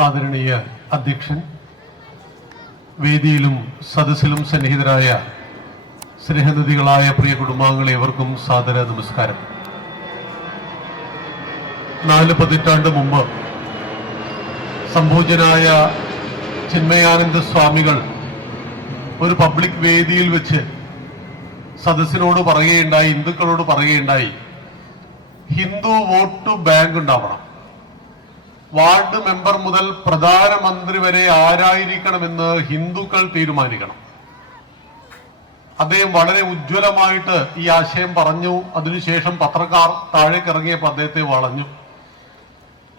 ആദരണീയ അധ്യക്ഷൻ, വേദിയിലും സദസ്സിലും സന്നിഹിതരായ സ്നേഹനിധികളായ പ്രിയ കുടുംബാംഗങ്ങളെ ഏവർക്കും സാദര നമസ്കാരം. 4 പതിറ്റാണ്ട് മുമ്പ് സംഭൂജനായ ചിന്മയാനന്ദ സ്വാമികൾ ഒരു പബ്ലിക് വേദിയിൽ വെച്ച് സദസ്സിനോട് പറയുകയുണ്ടായി, ഹിന്ദുക്കളോട് പറയുകയുണ്ടായി, ഹിന്ദു വോട്ട് ബാങ്ക് ഉണ്ടാവണം. വാർഡ് മെമ്പർ മുതൽ പ്രധാനമന്ത്രി വരെ ആരായിരിക്കണമെന്ന് ഹിന്ദുക്കൾ തീരുമാനിക്കണം. അദ്ദേഹം വളരെ ഉജ്ജ്വലമായിട്ട് ഈ ആശയം പറഞ്ഞു. അതിനുശേഷം പത്രക്കാർ താഴേക്ക് ഇറങ്ങിയപ്പോൾ അദ്ദേഹത്തെ വളഞ്ഞു.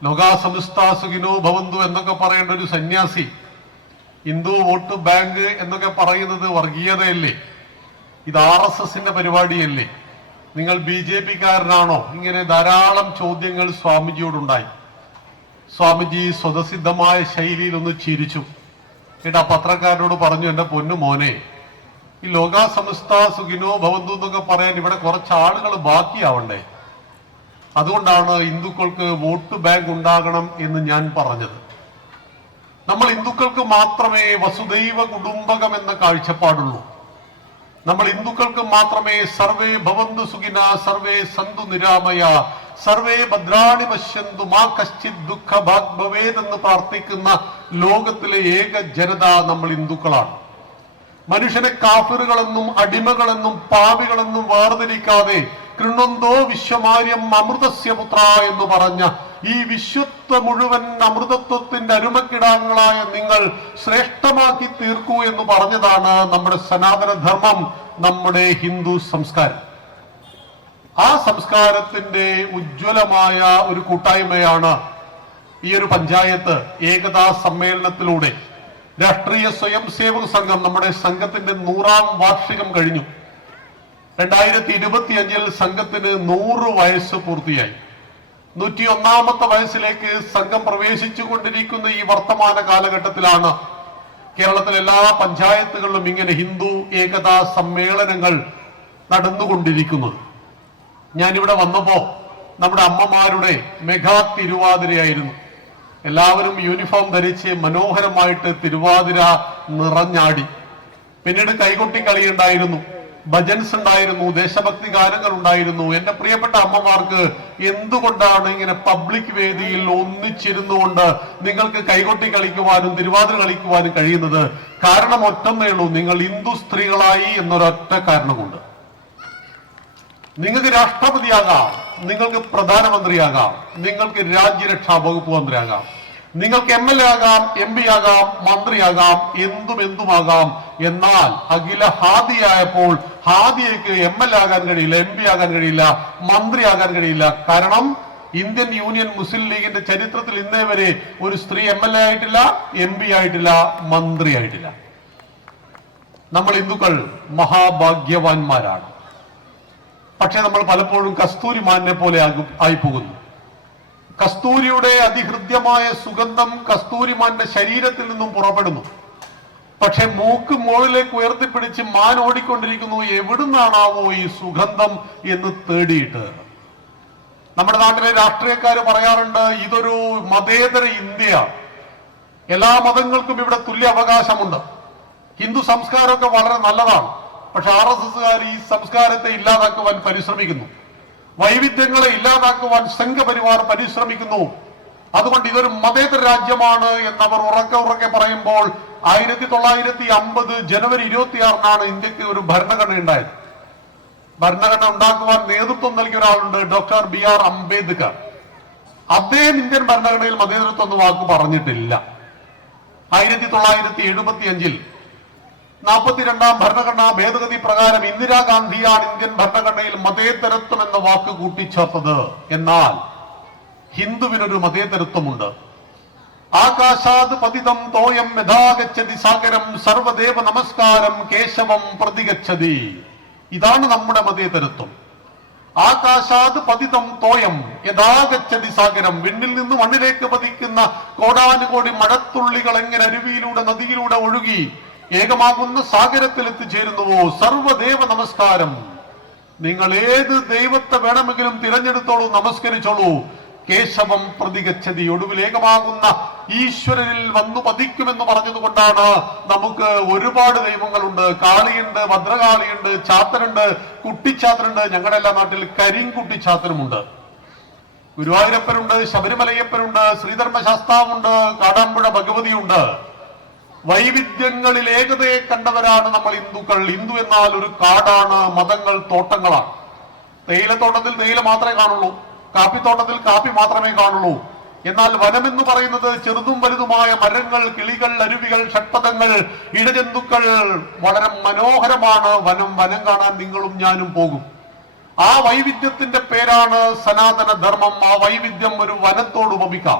ലോകാ സമസ്ത സുഖിനോ ഭവന്തു എന്നൊക്കെ പറയേണ്ട ഒരു സന്യാസി ഹിന്ദു വോട്ട് ബാങ്ക് എന്നൊക്കെ പറയുന്നത് വർഗീയതയല്ലേ? ഇത് RSSന്റെ പരിപാടിയല്ലേ? നിങ്ങൾ BJP-കാരനാണോ? ഇങ്ങനെ ധാരാളം ചോദ്യങ്ങൾ സ്വാമിജിയോടുണ്ടായി. സ്വാമിജി സ്വതസിദ്ധമായ ശൈലിയിൽ ഒന്ന് ചിരിച്ചു. എന്നിട്ട് ആ പത്രക്കാരനോട് പറഞ്ഞു, എന്റെ പൊന്നു മോനെ, ഈ ലോകാ സമസ്ത സുഖിനോ ഭവന്തു എന്നൊക്കെ പറയാൻ ഇവിടെ കുറച്ച് ആളുകൾ ബാക്കിയാവണ്ടേ? അതുകൊണ്ടാണ് ഹിന്ദുക്കൾക്ക് വോട്ട് ബാങ്ക് ഉണ്ടാകണം എന്ന് ഞാൻ പറഞ്ഞത്. നമ്മൾ ഹിന്ദുക്കൾക്ക് മാത്രമേ വസുദൈവ കുടുംബകം എന്ന കാഴ്ചപ്പാടുള്ളൂ. നമ്മൾ ഹിന്ദുക്കൾക്ക് മാത്രമേ സർവേ ഭവന്തു സുഖിന സർവേ സന്തു നിരാമയ സർവേ ഭദ്രാണി പശ്യന്തു മാ കശ്ചിത് ദുഃഖ ഭാഗ് ഭവേത് എന്ന് പ്രാർത്ഥിക്കുന്ന ലോകത്തിലെ ഏക ജനത നമ്മൾ ഹിന്ദുക്കളാണ്. മനുഷ്യനെ കാഫിറുകളെന്നും അടിമകളെന്നും പാപികളെന്നും വേർതിരിക്കാതെ കൃണ്ണന്തോ വിശ്വമാര്യം അമൃതസ്യ പുത്ര എന്ന് പറഞ്ഞ ഈ വിശ്വത്വ മുഴുവൻ അമൃതത്വത്തിന്റെ അരുമക്കിടാങ്ങളായ നിങ്ങൾ ശ്രേഷ്ഠമാക്കി തീർക്കൂ എന്ന് പറഞ്ഞതാണ് നമ്മുടെ സനാതനധർമ്മം, നമ്മുടെ ഹിന്ദു സംസ്കാരം. ആ സംസ്കാരത്തിന്റെ ഉജ്ജ്വലമായ ഒരു കൂട്ടായ്മയാണ് ഈ ഒരു പഞ്ചായത്ത് ഏകതാ സമ്മേളനത്തിലൂടെ രാഷ്ട്രീയ സ്വയം സേവക സംഘം, നമ്മുടെ സംഘത്തിന്റെ 100ാം വാർഷികം കഴിഞ്ഞു. 2025 സംഘത്തിന് 100 വയസ്സ് പൂർത്തിയായി. 101ാമത്തെ വയസ്സിലേക്ക് സംഘം പ്രവേശിച്ചു കൊണ്ടിരിക്കുന്ന ഈ വർത്തമാന കാലഘട്ടത്തിലാണ് കേരളത്തിലെ എല്ലാ പഞ്ചായത്തുകളിലും ഇങ്ങനെ ഹിന്ദു ഏകതാ സമ്മേളനങ്ങൾ നടന്നുകൊണ്ടിരിക്കുന്നത്. ഞാനിവിടെ വന്നപ്പോ നമ്മുടെ അമ്മമാരുടെ മെഗാ തിരുവാതിരയായിരുന്നു. എല്ലാവരും യൂണിഫോം ധരിച്ച് മനോഹരമായിട്ട് തിരുവാതിര നിറഞ്ഞാടി. പിന്നീട് കൈകൊട്ടി കളിയുണ്ടായിരുന്നു, ഭജൻസ് ഉണ്ടായിരുന്നു, ദേശഭക്തി ഗാനങ്ങൾ ഉണ്ടായിരുന്നു. എന്റെ പ്രിയപ്പെട്ട അമ്മമാർക്ക് എന്തുകൊണ്ടാണ് ഇങ്ങനെ പബ്ലിക് വേദിയിൽ ഒന്നിച്ചിരുന്നുകൊണ്ട് നിങ്ങൾക്ക് കൈകൊട്ടി കളിക്കുവാനും തിരുവാതിര കളിക്കുവാനും കഴിയുന്നത്? കാരണം ഒറ്റന്നേ ഉള്ളൂ, നിങ്ങൾ ഹിന്ദു സ്ത്രീകളായി എന്നൊരൊറ്റ കാരണം കൊണ്ട്. നിങ്ങൾക്ക് രാഷ്ട്രപതിയാകാം, നിങ്ങൾക്ക് പ്രധാനമന്ത്രിയാകാം, നിങ്ങൾക്ക് രാജ്യരക്ഷാ വകുപ്പ് മന്ത്രിയാകാം, നിങ്ങൾക്ക് MLA ആകാം, MP ആകാം, മന്ത്രിയാകാം, എന്തുമാകാം. എന്നാൽ അഖില ഹാദിയായപ്പോൾ ഹാദിയക്ക് MLA ആകാൻ കഴിയില്ല, MP ആകാൻ കഴിയില്ല, മന്ത്രിയാകാൻ കഴിയില്ല. കാരണം ഇന്ത്യൻ യൂണിയൻ മുസ്ലിം ലീഗിന്റെ ചരിത്രത്തിൽ ഇന്നേ വരെ ഒരു സ്ത്രീ MLA ആയിട്ടില്ല, MP ആയിട്ടില്ല, മന്ത്രി ആയിട്ടില്ല. നമ്മൾ ഹിന്ദുക്കൾ മഹാഭാഗ്യവാന്മാരാണ്. പക്ഷെ നമ്മൾ പലപ്പോഴും കസ്തൂരിമാനെ പോലെ ആയിപ്പോകുന്നു. കസ്തൂരിയുടെ അതിഹൃദ്യമായ സുഗന്ധം കസ്തൂരിമാന്റെ ശരീരത്തിൽ നിന്നും പുറപ്പെടുന്നു. പക്ഷെ മൂക്ക് മുകളിലേക്ക് ഉയർത്തിപ്പിടിച്ച് മാൻ ഓടിക്കൊണ്ടിരിക്കുന്നു. എവിടുന്നാണാവോ ഈ സുഗന്ധം എന്ന് തേടിയിട്ട്. നമ്മുടെ നാട്ടിലെ രാഷ്ട്രീയക്കാര് പറയാറുണ്ട്, ഇതൊരു മതേതര ഇന്ത്യ, എല്ലാ മതങ്ങൾക്കും ഇവിടെ തുല്യ അവകാശമുണ്ട്, ഹിന്ദു സംസ്കാരമൊക്കെ വളരെ നല്ലതാണ്. പക്ഷെ RSSകാർ ഈ സംസ്കാരത്തെ ഇല്ലാതാക്കുവാൻ പരിശ്രമിക്കുന്നു, വൈവിധ്യങ്ങളെ ഇല്ലാതാക്കുവാൻ സംഘപരിവാർ പരിശ്രമിക്കുന്നു. അതുകൊണ്ട് ഇതൊരു മതേതര രാജ്യമാണ് എന്നവർ ഉറക്കെ പറയുമ്പോൾ 1950 ജനുവരി 26-നാണ് ഇന്ത്യക്ക് ഒരു ഭരണഘടന ഉണ്ടായത്. ഭരണഘടന ഉണ്ടാക്കുവാൻ നേതൃത്വം നൽകിയ ഒരാളുണ്ട്, ഡോക്ടർ BR അംബേദ്കർ. അദ്ദേഹം ഇന്ത്യൻ ഭരണഘടനയിൽ മതേതരത്വം എന്ന വാക്ക് പറഞ്ഞിട്ടില്ല. 1975 42ാം ഭരണഘടനാ ഭേദഗതി പ്രകാരം ഇന്ദിരാഗാന്ധിയാണ് ഇന്ത്യൻ ഭരണഘടനയിൽ മതേതരത്വം എന്ന വാക്ക് കൂട്ടിച്ചേർത്തത്. എന്നാൽ ഹിന്ദുവിനൊരു മതേതരത്വമുണ്ട്. ആകാശാത് പതിതം തോയം യഥാഗച്ഛതി സാഗരം സർവദേവ നമസ്കാരം കേശവം പ്രതിഗച്ഛതി. ഇതാണ് നമ്മുടെ മതേതരത്വം. ആകാശാത് പതിതം തോയം യഥാഗച്ഛതി സാഗരം. വിണ്ണിൽ നിന്ന് മണ്ണിലേക്ക് പതിക്കുന്ന കോടാനുകോടി മഴത്തുള്ളികൾ എങ്ങനെ അരുവിയിലൂടെ നദിയിലൂടെ ഒഴുകി ഏകമാകുന്ന സാഗരത്തിൽ എത്തിച്ചേരുന്നുവോ സർവദേവ നമസ്കാരം. നിങ്ങൾ ഏത് ദൈവത്തെ വേണമെങ്കിലും തിരഞ്ഞെടുത്തോളൂ, നമസ്കരിച്ചോളൂ. കേശവം പ്രതിഗച്ഛതി, ഒടുവിലേകമാകുന്ന ഈശ്വരനിൽ വന്നു പതിക്കുമെന്ന് പറഞ്ഞതുകൊണ്ടാണ് നമുക്ക് ഒരുപാട് ദൈവങ്ങളുണ്ട്. കാളിയുണ്ട്, ഭദ്രകാളിയുണ്ട്, ചാത്തനുണ്ട്, കുട്ടിച്ചാത്തനുണ്ട്. ഞങ്ങളുടെ എല്ലാ നാട്ടിൽ കരിങ്കുട്ടിച്ചാത്തനുമുണ്ട്. ഗുരുവായൂരപ്പനുണ്ട്, ശബരിമലയ്യപ്പനുണ്ട്, ശ്രീധർമ്മശാസ്താവുണ്ട്, കാടാമ്പുഴ ഭഗവതിയുണ്ട്. വൈവിധ്യങ്ങളിൽ ഏകതയെ കണ്ടവരാണ് നമ്മൾ ഹിന്ദുക്കൾ. ഹിന്ദു എന്നാൽ ഒരു കാടാണ്, മതങ്ങൾ തോട്ടങ്ങളാണ്. തേയിലത്തോട്ടത്തിൽ തേയില മാത്രമേ കാണുള്ളൂ, കാപ്പിത്തോട്ടത്തിൽ കാപ്പി മാത്രമേ കാണുള്ളൂ. എന്നാൽ വനം എന്ന് പറയുന്നത് ചെറുതും വലുതുമായ മരങ്ങൾ, കിളികൾ, അരുവികൾ, ഷഡ്പദങ്ങൾ, ഇഴജന്തുക്കൾ, വളരെ മനോഹരമാണ് വനം. വനം കാണാൻ നിങ്ങളും ഞാനും പോകും. ആ വൈവിധ്യത്തിന്റെ പേരാണ് സനാതന ധർമ്മം. ആ വൈവിധ്യം ഒരു വനത്തോട് ഉപമിക്കാം.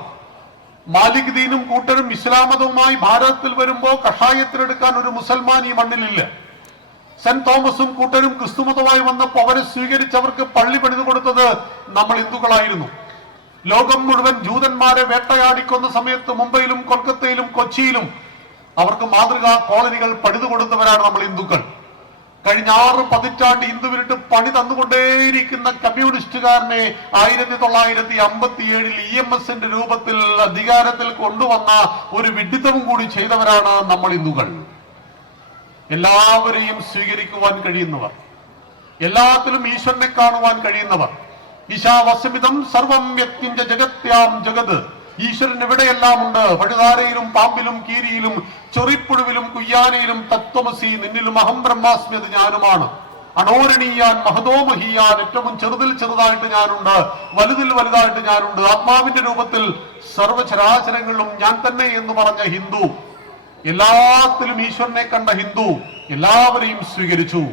മാലിക് ദീനും കൂട്ടരും ഇസ്ലാം മതവുമായി ഭാരതത്തിൽ വരുമ്പോ കഷായത്തിലെടുക്കാൻ ഒരു മുസൽമാൻ ഈ മണ്ണിലില്ല. സെന്റ് തോമസും കൂട്ടരും ക്രിസ്തുമതമായി വന്നപ്പോൾ അവരെ സ്വീകരിച്ചവർക്ക് പള്ളി പണിതു കൊടുത്തത് നമ്മൾ ഹിന്ദുക്കളായിരുന്നു. ലോകം മുഴുവൻ ജൂതന്മാരെ വേട്ടയാടിക്കൊന്ന സമയത്ത് മുംബൈയിലും കൊൽക്കത്തയിലും കൊച്ചിയിലും അവർക്ക് മാതൃകാ കോളനികൾ പണിതു കൊടുത്തവരാണ് നമ്മൾ ഹിന്ദുക്കൾ. കഴിഞ്ഞ 6 പതിറ്റാണ്ട് ഹിന്ദുവിനിട്ട് പണി തന്നുകൊണ്ടേയിരിക്കുന്ന കമ്മ്യൂണിസ്റ്റുകാരനെ 1957 EMSന്റെ രൂപത്തിൽ അധികാരത്തിൽ കൊണ്ടുവന്ന ഒരു വിഡിത്തവും കൂടി ചെയ്തവരാണ് നമ്മൾ ഹിന്ദുക്കൾ. എല്ലാവരെയും സ്വീകരിക്കുവാൻ കഴിയുന്നവർ, എല്ലാത്തിലും ഈശ്വരനെ കാണുവാൻ കഴിയുന്നവർ. ഈശാവസ്യമിതം സർവം യത്കിഞ്ച ജഗത്യാം ജഗത്. ഈശ്വരൻ എവിടെയെല്ലാം ഉണ്ട്. പഴുതാരയിലും പാമ്പിലും കീരിയിലും ചൊറിപ്പുഴുവിലും കുയ്യാനയിലും തത്വമസി, നിന്നിലും അഹം ബ്രഹ്മാസ്മി, അത് ഞാനുമാണ്. അണോരണീയാൻ മഹതോ മഹീയാൻ, ഏറ്റവും ചെറുതിൽ ചെറുതായിട്ട് ഞാനുണ്ട്, വലുതിൽ വലുതായിട്ട് ഞാനുണ്ട്. ആത്മാവിന്റെ രൂപത്തിൽ സർവചരാചരങ്ങളിലും ഞാൻ തന്നെ എന്ന് പറഞ്ഞ ഹിന്ദു, എല്ലാത്തിലും ഈശ്വരനെ കണ്ട ഹിന്ദു എല്ലാവരെയും സ്വീകരിച്ചു,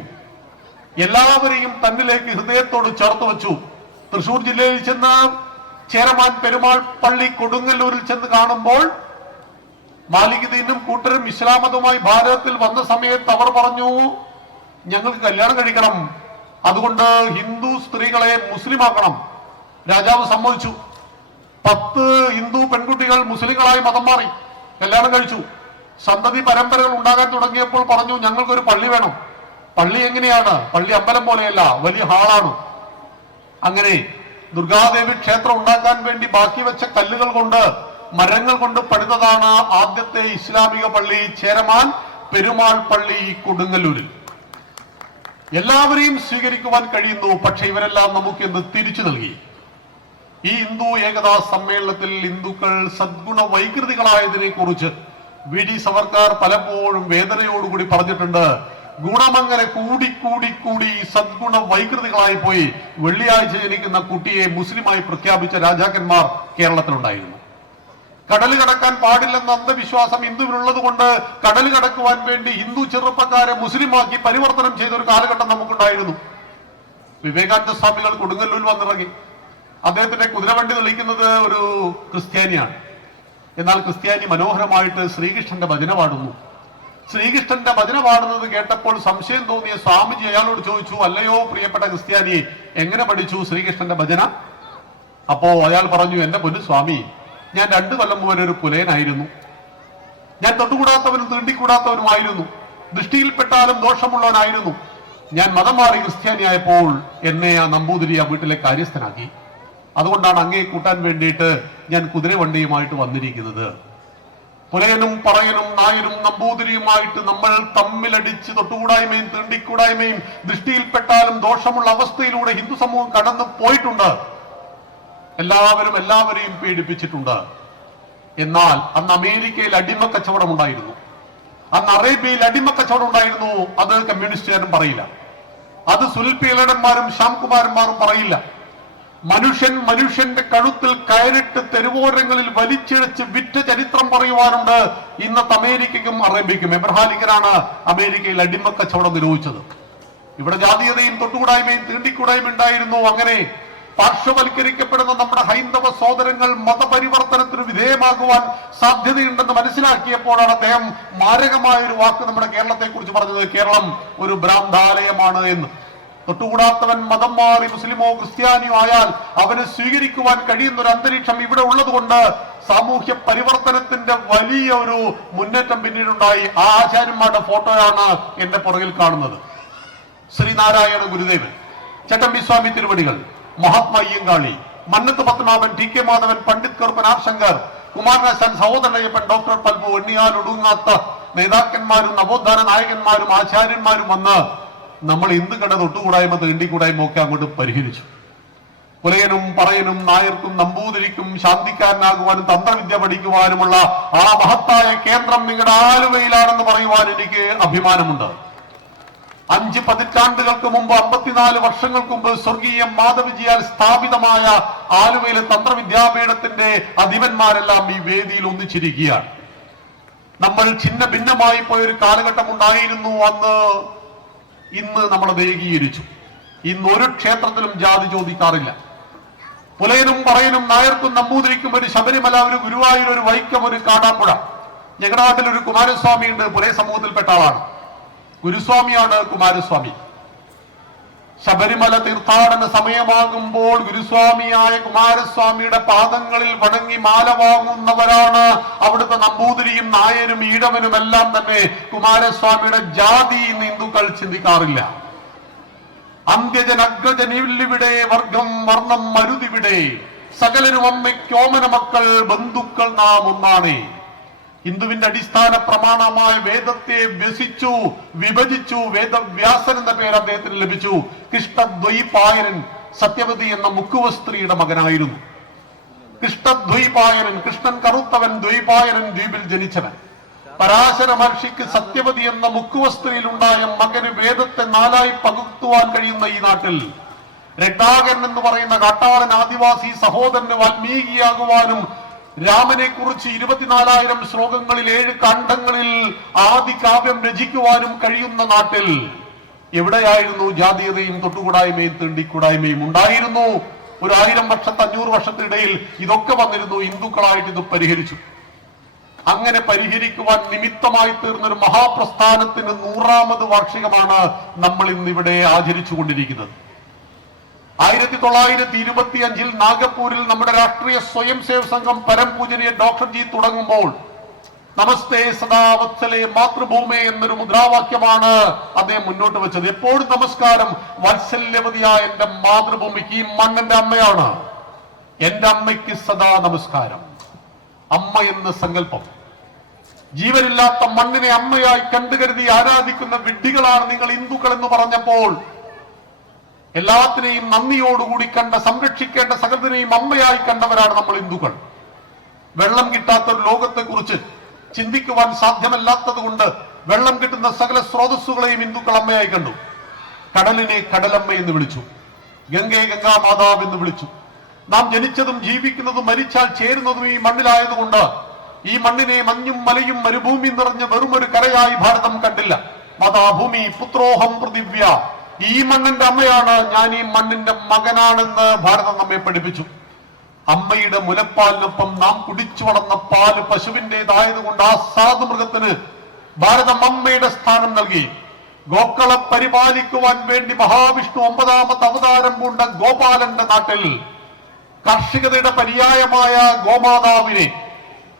എല്ലാവരെയും തന്നിലേക്ക് ഹൃദയത്തോട് ചേർത്ത് വെച്ചു. തൃശൂർ ജില്ലയിൽ ചെന്ന് ചേരമാൻ പെരുമാൾ പള്ളി കൊടുങ്ങല്ലൂരിൽ ചെന്ന് കാണുമ്പോൾ മാലിക് ദീനും കൂട്ടരും ഇസ്ലാം മതവുമായി ഭാരതത്തിൽ വന്ന സമയത്ത് അവർ പറഞ്ഞു, ഞങ്ങൾക്ക് കല്യാണം കഴിക്കണം, അതുകൊണ്ട് ഹിന്ദു സ്ത്രീകളെ മുസ്ലിമാക്കണം. രാജാവ് സമ്മതിച്ചു. 10 ഹിന്ദു പെൺകുട്ടികൾ മുസ്ലിങ്ങളായി മതം മാറി, കല്യാണം കഴിച്ചു. സന്തതി പരമ്പരകൾ ഉണ്ടാകാൻ തുടങ്ങിയപ്പോൾ പറഞ്ഞു, ഞങ്ങൾക്കൊരു പള്ളി വേണം. പള്ളി എങ്ങനെയാണ്? പള്ളി അമ്പലം പോലെയല്ല, വലിയ ഹാളാണ്. അങ്ങനെ ദുർഗാദേവി ക്ഷേത്രം ഉണ്ടാക്കാൻ വേണ്ടി ബാക്കി വെച്ച കല്ലുകൾ കൊണ്ട്, മരങ്ങൾ കൊണ്ട് പണിതതാണ് ആദ്യത്തെ ഇസ്ലാമിക പള്ളി, ചേരമാൻ പെരുമാൾ പള്ളി കൊടുങ്ങല്ലൂരിൽ. എല്ലാവരെയും സ്വീകരിക്കുവാൻ കഴിയുന്നു. പക്ഷെ ഇവരെല്ലാം നമുക്ക് എന്ത് തിരിച്ചു നൽകി? ഈ ഹിന്ദു ഏകതാ സമ്മേളനത്തിൽ ഹിന്ദുക്കൾ സദ്ഗുണ വൈകൃതികളായതിനെ കുറിച്ച് വി ഡി സവർക്കാർ പലപ്പോഴും വേദനയോടുകൂടി പറഞ്ഞിട്ടുണ്ട്. ഗുണമങ്ങനെ കൂടി കൂടി കൂടി സദ്ഗുണ വൈകൃതികളായി പോയി. വെള്ളിയാഴ്ച ജനിക്കുന്ന കുട്ടിയെ മുസ്ലിമായി പ്രഖ്യാപിച്ച രാജാക്കന്മാർ കേരളത്തിലുണ്ടായിരുന്നു. കടൽ കടക്കാൻ പാടില്ലെന്ന അന്ധവിശ്വാസം ഹിന്ദുവിനുള്ളത് കൊണ്ട് കടൽ കടക്കുവാൻ വേണ്ടി ഹിന്ദു ചെറുപ്പക്കാരെ മുസ്ലിമാക്കി പരിവർത്തനം ചെയ്ത ഒരു കാലഘട്ടം നമുക്കുണ്ടായിരുന്നു. വിവേകാനന്ദ സ്വാമികൾ കൊടുങ്ങല്ലൂരിൽ വന്നിറങ്ങി. അദ്ദേഹത്തിന്റെ കുതിരവണ്ടി തെളിക്കുന്നത് ഒരു ക്രിസ്ത്യാനിയാണ്. എന്നാൽ ക്രിസ്ത്യാനി മനോഹരമായിട്ട് ശ്രീകൃഷ്ണന്റെ ഭജന പാടുന്നു. ശ്രീകൃഷ്ണന്റെ ഭജന പാടുന്നത് കേട്ടപ്പോൾ സംശയം തോന്നിയ സ്വാമിജി അയാളോട് ചോദിച്ചു, അല്ലയോ പ്രിയപ്പെട്ട ക്രിസ്ത്യാനി, എങ്ങനെ പഠിച്ചു ശ്രീകൃഷ്ണന്റെ ഭജന? അപ്പോ അയാൾ പറഞ്ഞു, എന്റെ പൊന്നു സ്വാമി, ഞാൻ 2 കൊല്ലം മുതൽ ഒരു പുലയനായിരുന്നു. ഞാൻ തൊട്ടുകൂടാത്തവനും തീണ്ടിക്കൂടാത്തവനുമായിരുന്നു. ദൃഷ്ടിയിൽപ്പെട്ടാലും ദോഷമുള്ളവനായിരുന്നു. ഞാൻ മതം മാറി ക്രിസ്ത്യാനിയായപ്പോൾ എന്നെ ആ നമ്പൂതിരി ആ വീട്ടിലെ കാര്യസ്ഥനാക്കി. അതുകൊണ്ടാണ് അങ്ങേ കൂട്ടാൻ വേണ്ടിയിട്ട് ഞാൻ കുതിരവണ്ടിയുമായിട്ട് വന്നിരിക്കുന്നത്. പുലയനും പറയനും നായരും നമ്പൂതിരിയുമായിട്ട് നമ്മൾ തമ്മിലടിച്ച് തൊട്ടുകൂടായ്മയും തീണ്ടിക്കൂടായ്മയും ദൃഷ്ടിയിൽപ്പെട്ടാലും ദോഷമുള്ള അവസ്ഥയിലൂടെ ഹിന്ദു സമൂഹം കടന്നു പോയിട്ടുണ്ട്. എല്ലാവരെയും പീഡിപ്പിച്ചിട്ടുണ്ട്. എന്നാൽ അന്ന് അമേരിക്കയിൽ അടിമ കച്ചവടം ഉണ്ടായിരുന്നു, അന്ന് അറേബ്യയിൽ അടിമ കച്ചവടം ഉണ്ടായിരുന്നു. അത് കമ്മ്യൂണിസ്റ്റുകാരും പറയില്ല, അത് സുൽപിയലടന്മാരും ശ്യാംകുമാരന്മാരും പറയില്ല. മനുഷ്യന്റെ കഴുത്തിൽ കയറിട്ട് തെരുവോരങ്ങളിൽ വലിച്ചിഴച്ച് വിറ്റ ചരിത്രം പറയുവാനുണ്ട് ഇന്നത്തെ അമേരിക്കയ്ക്കും അറേബ്യയ്ക്കും. എബ്രഹാം ലിങ്കനാണ് അമേരിക്കയിൽ അടിമ കച്ചവടം നിരോധിച്ചത്. ഇവിടെ ജാതീയതയും തൊട്ടുകൂടായ്മയും തീണ്ടിക്കൂടായ്മ ഉണ്ടായിരുന്നു. അങ്ങനെ പാർശ്വവൽക്കരിക്കപ്പെടുന്ന നമ്മുടെ ഹൈന്ദവ സോദരങ്ങൾ മതപരിവർത്തനത്തിന് വിധേയമാകുവാൻ സാധ്യതയുണ്ടെന്ന് മനസ്സിലാക്കിയപ്പോഴാണ് അദ്ദേഹം മാരകമായ ഒരു വാക്ക് നമ്മുടെ കേരളത്തെ കുറിച്ച് പറഞ്ഞത്. കേരളം ഒരു ഭ്രാന്താലയമാണ് എന്ന്. തൊട്ടുകൂടാത്തവൻ മതം മാറി മുസ്ലിമോ ക്രിസ്ത്യാനിയോ ആയാൽ അവന് സ്വീകരിക്കുവാൻ കഴിയുന്ന ഒരു അന്തരീക്ഷം ഇവിടെ ഉള്ളത് കൊണ്ട് സാമൂഹ്യ പരിവർത്തനത്തിന്റെ വലിയ ഒരു മുന്നേറ്റം പിന്നീടുണ്ടായി. ആ ആചാര്യന്മാരുടെ ഫോട്ടോയാണ് എന്റെ പുറകിൽ കാണുന്നത്. Sree Narayana Gurudevan, Chattampi Swami Thiruvadikal, Mahatma Ayyankali, Mannath Padmanabhan, T K Madhavan, Pandit Karuppan, R Sankar, Kumaranasan, Sahodaran Ayyappan, doctor Palpu, എണ്ണിയാൽ ഒടുങ്ങാത്ത നേതാക്കന്മാരും നവോത്ഥാന നായകന്മാരും ആചാര്യന്മാരും വന്ന് നമ്മൾ ഹിന്ദുക്കളുടെ തൊട്ടുകൂടായ്മ തീണ്ടിക്കൂടായ്മ ഒക്കെ അങ്ങോട്ട് പരിഹരിച്ചു. പുലയനും പറയനും നായർക്കും നമ്പൂതിരിക്കും ശാന്തിക്കാരനാകുവാനും തന്ത്രവിദ്യ പഠിക്കുവാനുമുള്ള ആ മഹത്തായ കേന്ദ്രം നിങ്ങളുടെ ആലുവയിലാണെന്ന് പറയുവാൻ എനിക്ക് അഭിമാനമുണ്ട്. 5 പതിറ്റാണ്ടുകൾക്ക് മുമ്പ്, 54 വർഷങ്ങൾക്ക് മുമ്പ് സ്വർഗീയ മാധവജിയാൽ സ്ഥാപിതമായ ആലുവയിലെ തന്ത്രവിദ്യാപീഠത്തിന്റെ അധിപന്മാരെല്ലാം ഈ വേദിയിൽ ഒന്നിച്ചിരിക്കുകയാണ്. നമ്മൾ ഛിന്ന ഭിന്നമായി പോയൊരു കാലഘട്ടം ഉണ്ടായിരുന്നു അന്ന്. ഇന്ന് നമ്മളത് ഏകീകരിച്ചു. ഇന്ന് ഒരു ക്ഷേത്രത്തിലും ജാതി ചോദിക്കാറില്ല. പുലയനും പറയനും നായർക്കും നമ്പൂതിരിക്കും ഒരു ശബരിമല, ഒരു ഗുരുവായൂർ, ഒരു വൈക്കം, ഒരു കാടാമ്പുഴ. ഞങ്ങളുടെ നാട്ടിൽ ഒരു കുമാരസ്വാമി ഉണ്ട്, പുലയ സമൂഹത്തിൽപ്പെട്ട ആളാണ്. ഗുരുസ്വാമിയാണ് കുമാരസ്വാമി. ശബരിമല തീർത്ഥാടന സമയമാകുമ്പോൾ ഗുരുസ്വാമിയായ കുമാരസ്വാമിയുടെ പാദങ്ങളിൽ വണങ്ങി മാല വാങ്ങുന്നവരാണ് അവിടുത്തെ നമ്പൂതിരിയും നായരും ഈഴവനും എല്ലാം തന്നെ. കുമാരസ്വാമിയുടെ ജാതി ഇന്ന് ഹിന്ദുക്കൾ ചിന്തിക്കാറില്ല. അന്ത്യജനഗ്രജനിവിടെ വർഗം വർണ്ണം മരുതിവിടെ, സകലരും അമ്മയ്ക്കോമന മക്കൾ, ബന്ധുക്കൾ നാം ഒന്നാണ്. ഹിന്ദുവിന്റെ അടിസ്ഥാന പ്രമാണമായ വേദത്തെ വ്യസിച്ചു, വിഭജിച്ചു. വേദവ്യാസൻ എന്ന പേര് അദ്ദേഹത്തിന് ലഭിച്ചു. കൃഷ്ണദ്വൈപായനൻ, സത്യവതി എന്ന മുക്കുവസ്ത്രീയുടെ മകനായിരുന്നു. കൃഷ്ണദ്വൈപായനൻ, കൃഷ്ണൻ കറുത്തവൻ, ദ്വൈപായനൻ ദ്വീപിൽ ജനിച്ചവൻ. പരാശര മഹർഷിക്ക് സത്യവതി എന്ന മുക്കുവസ്ത്രീയിൽ ഉണ്ടായ മകന് വേദത്തെ 4ആയി പകുത്തുവാൻ കഴിയുന്ന ഈ നാട്ടിൽ രക്ഷാകരൻ എന്ന് പറയുന്ന കാട്ടാളൻ ആദിവാസി സഹോദരന് വാൽമീകിയാകുവാനും രാമനെ കുറിച്ച് 24,000 ശ്ലോകങ്ങളിൽ 7 കാണ്ഡങ്ങളിൽ ആദി കാവ്യം രചിക്കുവാനും കഴിയുന്ന നാട്ടിൽ എവിടെയായിരുന്നു ജാതീയതയും തൊട്ടുകൂടായ്മയും തീണ്ടിക്കൂടായ്മയും ഉണ്ടായിരുന്നു? ഒരു 1000 വർഷത്തെ 500 വർഷത്തിനിടയിൽ ഇതൊക്കെ വന്നിരുന്നു. ഹിന്ദുക്കളായിട്ട് ഇത് പരിഹരിച്ചു. അങ്ങനെ പരിഹരിക്കുവാൻ നിമിത്തമായി തീർന്നൊരു മഹാപ്രസ്ഥാനത്തിന് 100ാമത് വാർഷികമാണ് നമ്മൾ ഇന്നിവിടെ ആചരിച്ചു കൊണ്ടിരിക്കുന്നത്. 1925 നാഗപ്പൂരിൽ നമ്മുടെ രാഷ്ട്രീയ സ്വയം സേവക സംഘം പരംപൂജനീയ ഡോക്ടർ ജി തുടങ്ങുമ്പോൾ നമസ്തേ സദാവത്സലേ മാതൃഭൂമി എന്നൊരു മുദ്രാവാക്യമാണ് അദ്ദേഹം മുന്നോട്ട് വെച്ചത്. എപ്പോഴും നമസ്കാരം. വാത്സല്യവതിയായ എന്റെ മാതൃഭൂമിക്ക്, ഈ മണ്ണെന്റെ അമ്മയാണ്, എന്റെ അമ്മയ്ക്ക് സദാ നമസ്കാരം. അമ്മ എന്ന സങ്കല്പം, ജീവനില്ലാത്ത മണ്ണിനെ അമ്മയായി കണ്ടുകരുതി ആരാധിക്കുന്ന വിഡ്ഢികളാണ് നിങ്ങൾ ഹിന്ദുക്കൾ എന്ന് പറഞ്ഞപ്പോൾ എല്ലാത്തിനെയും നന്ദിയോടുകൂടി കണ്ട, സംരക്ഷിക്കേണ്ട സകലത്തിനെയും അമ്മയായി കണ്ടവരാണ് നമ്മൾ ഹിന്ദുക്കൾ. വെള്ളം കിട്ടാത്തൊരു ലോകത്തെ കുറിച്ച് ചിന്തിക്കുവാൻ സാധ്യമല്ലാത്തത് കൊണ്ട് വെള്ളം കിട്ടുന്ന സകല സ്രോതസ്സുകളെയും ഹിന്ദുക്കൾ അമ്മയായി കണ്ടു. കടലിനെ കടലമ്മ എന്ന് വിളിച്ചു, ഗംഗയെ ഗംഗാമാതാവ് എന്ന് വിളിച്ചു. നാം ജനിച്ചതും ജീവിക്കുന്നതും മരിച്ചാൽ ചേരുന്നതും ഈ മണ്ണിലായതുകൊണ്ട് ഈ മണ്ണിനെ മഞ്ഞും മലയും മരുഭൂമി നിറഞ്ഞ വെറുമൊരു കരയായി ഭാരതം കണ്ടില്ല. മാതാഭൂമി പുത്രോഹം പൃഥിവ്യ, ഈ മണ്ണിന്റെ അമ്മയാണ് ഞാൻ, ഈ മണ്ണിന്റെ മകനാണെന്ന് ഭാരതം നമ്മെ പഠിപ്പിച്ചു. അമ്മയുടെ മുലപ്പാലിനൊപ്പം നാം കുടിച്ചു വളർന്ന പാല് പശുവിൻ്റെതായതുകൊണ്ട് ആ സാധുമൃഗത്തിന് ഭാരതം അമ്മയുടെ സ്ഥാനം നൽകി. ഗോക്കളെ പരിപാലിക്കുവാൻ വേണ്ടി മഹാവിഷ്ണു 9ാമത്തെ അവതാരം പൂണ്ട ഗോപാലന്റെ നാട്ടിൽ കാർഷികതയുടെ പര്യായമായ ഗോമാതാവിനെ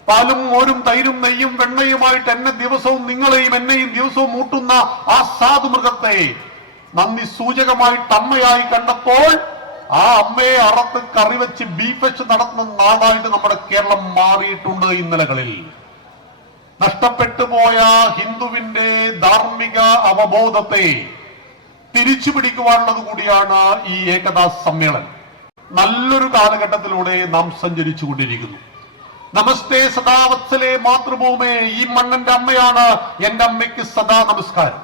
പാലും മോരും തൈരും നെയ്യും വെണ്ണയുമായിട്ട് എന്നെ ദിവസവും നിങ്ങളെയും എന്നെയും ദിവസവും മൂട്ടുന്ന ആ സാധുമൃഗത്തെ നന്ദി സൂചകമായിട്ട് അമ്മയായി കണ്ടപ്പോൾ ആ അമ്മയെ അറത്ത് കറിവെച്ച് ബീഫ് വെച്ച് നടത്തുന്ന നാടായിട്ട് നമ്മുടെ കേരളം മാറിയിട്ടുണ്ട്. ഇന്നലകളിൽ നഷ്ടപ്പെട്ടു പോയ ഹിന്ദുവിന്റെ ധാർമ്മിക അവബോധത്തെ തിരിച്ചു പിടിക്കുവാനുള്ളത് കൂടിയാണ് ഈ ഏകതാ സമ്മേളനം. നല്ലൊരു കാലഘട്ടത്തിലൂടെ നാം സഞ്ചരിച്ചു കൊണ്ടിരിക്കുന്നു. നമസ്തേ സദാവത്സലേ മാതൃഭൂമേ, ഈ മണ്ണിന്റെ അമ്മയാണ്, എന്റെ അമ്മയ്ക്ക് സദാ നമസ്കാരം.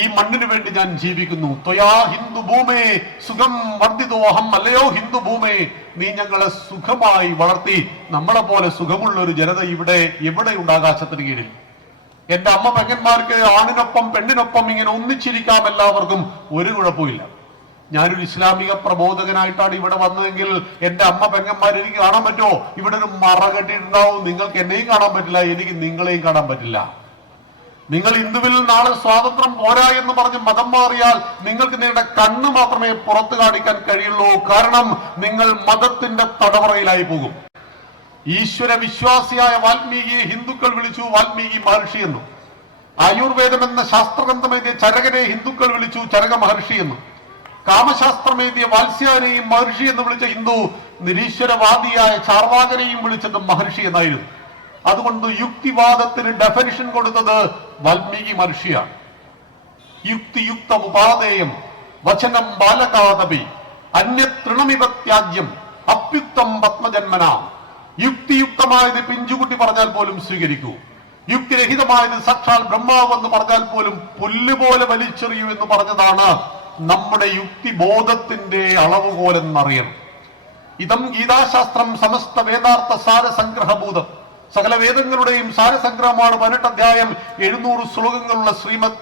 ഈ മണ്ണിന് വേണ്ടി ഞാൻ ജീവിക്കുന്നു. ത്വയാ ഹിന്ദു ഭൂമേ സുഖം വർദ്ധിതോഹം, അല്ലയോ ഹിന്ദു ഭൂമേ, നീ ഞങ്ങളെ സുഖമായി വളർത്തി. നമ്മളെ പോലെ സുഖമുള്ള ഒരു ജനത ഇവിടെ എവിടെയുണ്ട് ആകാശത്തിന് കീഴിൽ? എന്റെ അമ്മ പെങ്ങന്മാർക്ക് ആണിനൊപ്പം പെണ്ണിനൊപ്പം ഇങ്ങനെ ഒന്നിച്ചിരിക്കാം, എല്ലാവർക്കും ഒരു കുഴപ്പമില്ല. ഞാനൊരു ഇസ്ലാമിക പ്രബോധകനായിട്ടാണ് ഇവിടെ വന്നതെങ്കിൽ എന്റെ അമ്മ പെങ്ങന്മാർ എനിക്ക് കാണാൻ പറ്റുമോ? ഇവിടെ ഒരു മറ കെട്ടിയിട്ടുണ്ടാവും. നിങ്ങൾക്ക് എന്നെയും കാണാൻ പറ്റില്ല, എനിക്ക് നിങ്ങളെയും കാണാൻ പറ്റില്ല. നിങ്ങൾ ഹിന്ദുവിൽ നാളെ സ്വാതന്ത്ര്യം പോരാ എന്ന് പറഞ്ഞ് മതം മാറിയാൽ നിങ്ങൾക്ക് നിങ്ങളുടെ കണ്ണ് മാത്രമേ പുറത്തു കാണിക്കാൻ കഴിയുള്ളൂ. കാരണം നിങ്ങൾ മതത്തിന്റെ തടവറയിലായി പോകും. ഈശ്വര വിശ്വാസിയായ വാൽമീകിയെ ഹിന്ദുക്കൾ വിളിച്ചു വാൽമീകി മഹർഷി എന്നും, ആയുർവേദം എന്ന ശാസ്ത്രഗ്രന്ഥം എഴുതിയ ചരകനെ ഹിന്ദുക്കൾ വിളിച്ചു ചരക മഹർഷി എന്നും. കാമശാസ്ത്രമെഴുതിയ വാത്സ്യാനെയും മഹർഷി എന്ന് വിളിച്ച ഹിന്ദു നിരീശ്വരവാദിയായ ചാർവാകനെയും വിളിച്ചത് മഹർഷി എന്നായിരുന്നു. അതുകൊണ്ട് യുക്തിവാദത്തിന് ഡെഫിനിഷൻ കൊടുത്തത് വാൽമീകി മഹർഷിയാണ്. യുക്തിയുക്തം ഉപാദേയം വചനം ബാലകാദപി അന്യതൃണമിവ ത്യാജ്യം അപ്യുക്തം പത്മജന്മന. യുക്തിയുക്തമായത് പിഞ്ചുകുട്ടി പറഞ്ഞാൽ പോലും സ്വീകരിക്കൂ, യുക്തിരഹിതമായത് സാക്ഷാൽ ബ്രഹ്മാവ് എന്ന് പറഞ്ഞാൽ പോലും പുല്ലുപോലെ വലിച്ചെറിയൂ എന്ന് പറഞ്ഞതാണ് നമ്മുടെ യുക്തിബോധത്തിന്റെ അളവുകോലെന്നറിയണം. ഇതം ഗീതാശാസ്ത്രം സമസ്ത വേദാർത്ഥ സാരസംഗ്രഹഭൂതം. സകല വേദങ്ങളുടെയും സാരസംഗ്രഹമാണ് 18 അധ്യായം 700 ശ്ലോകങ്ങളുള്ള ശ്രീമദ്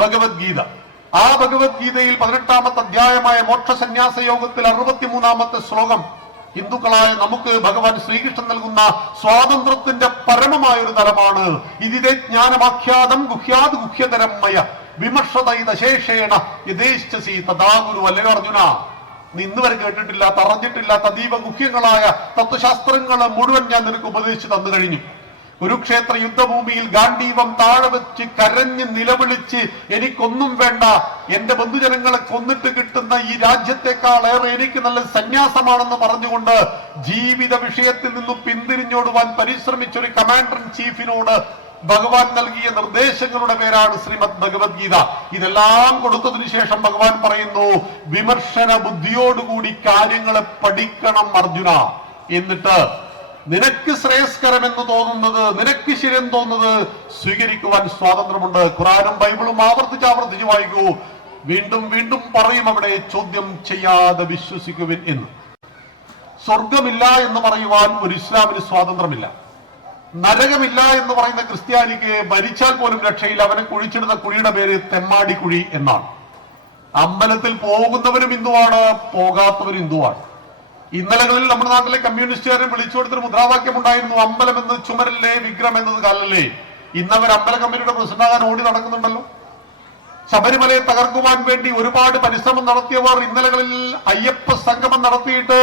ഭഗവത്ഗീത. ആ ഭഗവത്ഗീതയിൽ 18-ാമത്തെ അധ്യായമായ മോക്ഷസന്യാസ യോഗത്തിൽ 63-ാമത്തെ ശ്ലോകം ഹിന്ദുക്കളായ നമുക്ക് ഭഗവാൻ ശ്രീകൃഷ്ണൻ നൽകുന്ന സ്വാതന്ത്ര്യത്തിന്റെ പരമമായൊരു തലമാണ്. ഇതിലെ ജ്ഞാനമാഖ്യാതം ഗുഹ്യാത് ഗുഹ്യതരം മയ വിമർശതൈതശേഷേണ യഥേശ്ചസി തഥാ ഗുരു. അല്ലയോ അർജുന, നീ ഇന്ന് വരെ കേട്ടിട്ടില്ലാത്ത അറിഞ്ഞിട്ടില്ലാത്ത അതീവ ഗുഹ്യങ്ങളായ തത്വശാസ്ത്രങ്ങൾ മുഴുവൻ ഞാൻ നിനക്ക് ഉപദേശിച്ചു തന്നു കഴിഞ്ഞു. കുരുക്ഷേത്ര യുദ്ധഭൂമിയിൽ ഗാന്ധീവം താഴെ വെച്ച് കരഞ്ഞ് നിലവിളിച്ച് എനിക്കൊന്നും വേണ്ട, എന്റെ ബന്ധുജനങ്ങളെ കൊന്നിട്ട് കിട്ടുന്ന ഈ രാജ്യത്തെക്കാൾ ഏറെ എനിക്ക് നല്ല സന്യാസമാണെന്ന് പറഞ്ഞുകൊണ്ട് ജീവിത വിഷയത്തിൽ നിന്നും പിന്തിരിഞ്ഞോടുവാൻ പരിശ്രമിച്ചൊരു കമാൻഡർ ഇൻ ചീഫിനോട് ഭഗവാൻ നൽകിയ നിർദ്ദേശങ്ങളുടെ പേരാണ് ശ്രീമദ് ഭഗവത്ഗീത. ഇതെല്ലാം കൊടുത്തതിനു ശേഷം ഭഗവാൻ പറയുന്നു, വിമർശന ബുദ്ധിയോടുകൂടി കാര്യങ്ങളെ പഠിക്കണം അർജുന. എന്നിട്ട് നിനക്ക് ശ്രേയസ്കരമെന്ന് തോന്നുന്നത്, നിനക്ക് ശരിയെന്ന് തോന്നുന്നത് സ്വീകരിക്കുവാൻ സ്വാതന്ത്ര്യമുണ്ട്. ഖുറാനും ബൈബിളും ആവർത്തിച്ച് വായിക്കൂ. വീണ്ടും വീണ്ടും പറയും അവിടെ, ചോദ്യം ചെയ്യാതെ വിശ്വസിക്കുവിൻ എന്ന്. സ്വർഗമില്ല എന്ന് പറയുവാൻ ഒരു ഇസ്ലാമിന് സ്വാതന്ത്ര്യമില്ല. നരകമില്ല എന്ന് പറയുന്ന ക്രിസ്ത്യാനിക്ക് മരിച്ചാൽ പോലും രക്ഷയില്ല. അവനെ കുഴിച്ചിടുന്ന കുഴിയുടെ പേര് തെമ്മാടി കുഴി എന്നാണ്. അമ്പലത്തിൽ പോകുന്നവരും ഹിന്ദുവാണ്, പോകാത്തവരും ഹിന്ദുവാണ്. ഇന്നലകളിൽ നമ്മുടെ നാട്ടിലെ കമ്മ്യൂണിസ്റ്റുകാരെ വിളിച്ചു കൊടുത്തൊരു മുദ്രാവാക്യം ഉണ്ടായിരുന്നു, അമ്പലം എന്ന് ചുമരല്ലേ വിഗ്രഹം എന്നത് കാലല്ലേ. ഇന്നവർ അമ്പല കമ്മിറ്റിയുടെ പ്രസിഡന്റാകാൻ ഓടി നടക്കുന്നുണ്ടല്ലോ. ശബരിമലയെ തകർക്കുവാൻ വേണ്ടി ഒരുപാട് പരിശ്രമം നടത്തിയവർ ഇന്നലകളിൽ അയ്യപ്പ സംഗമം നടത്തിയിട്ട്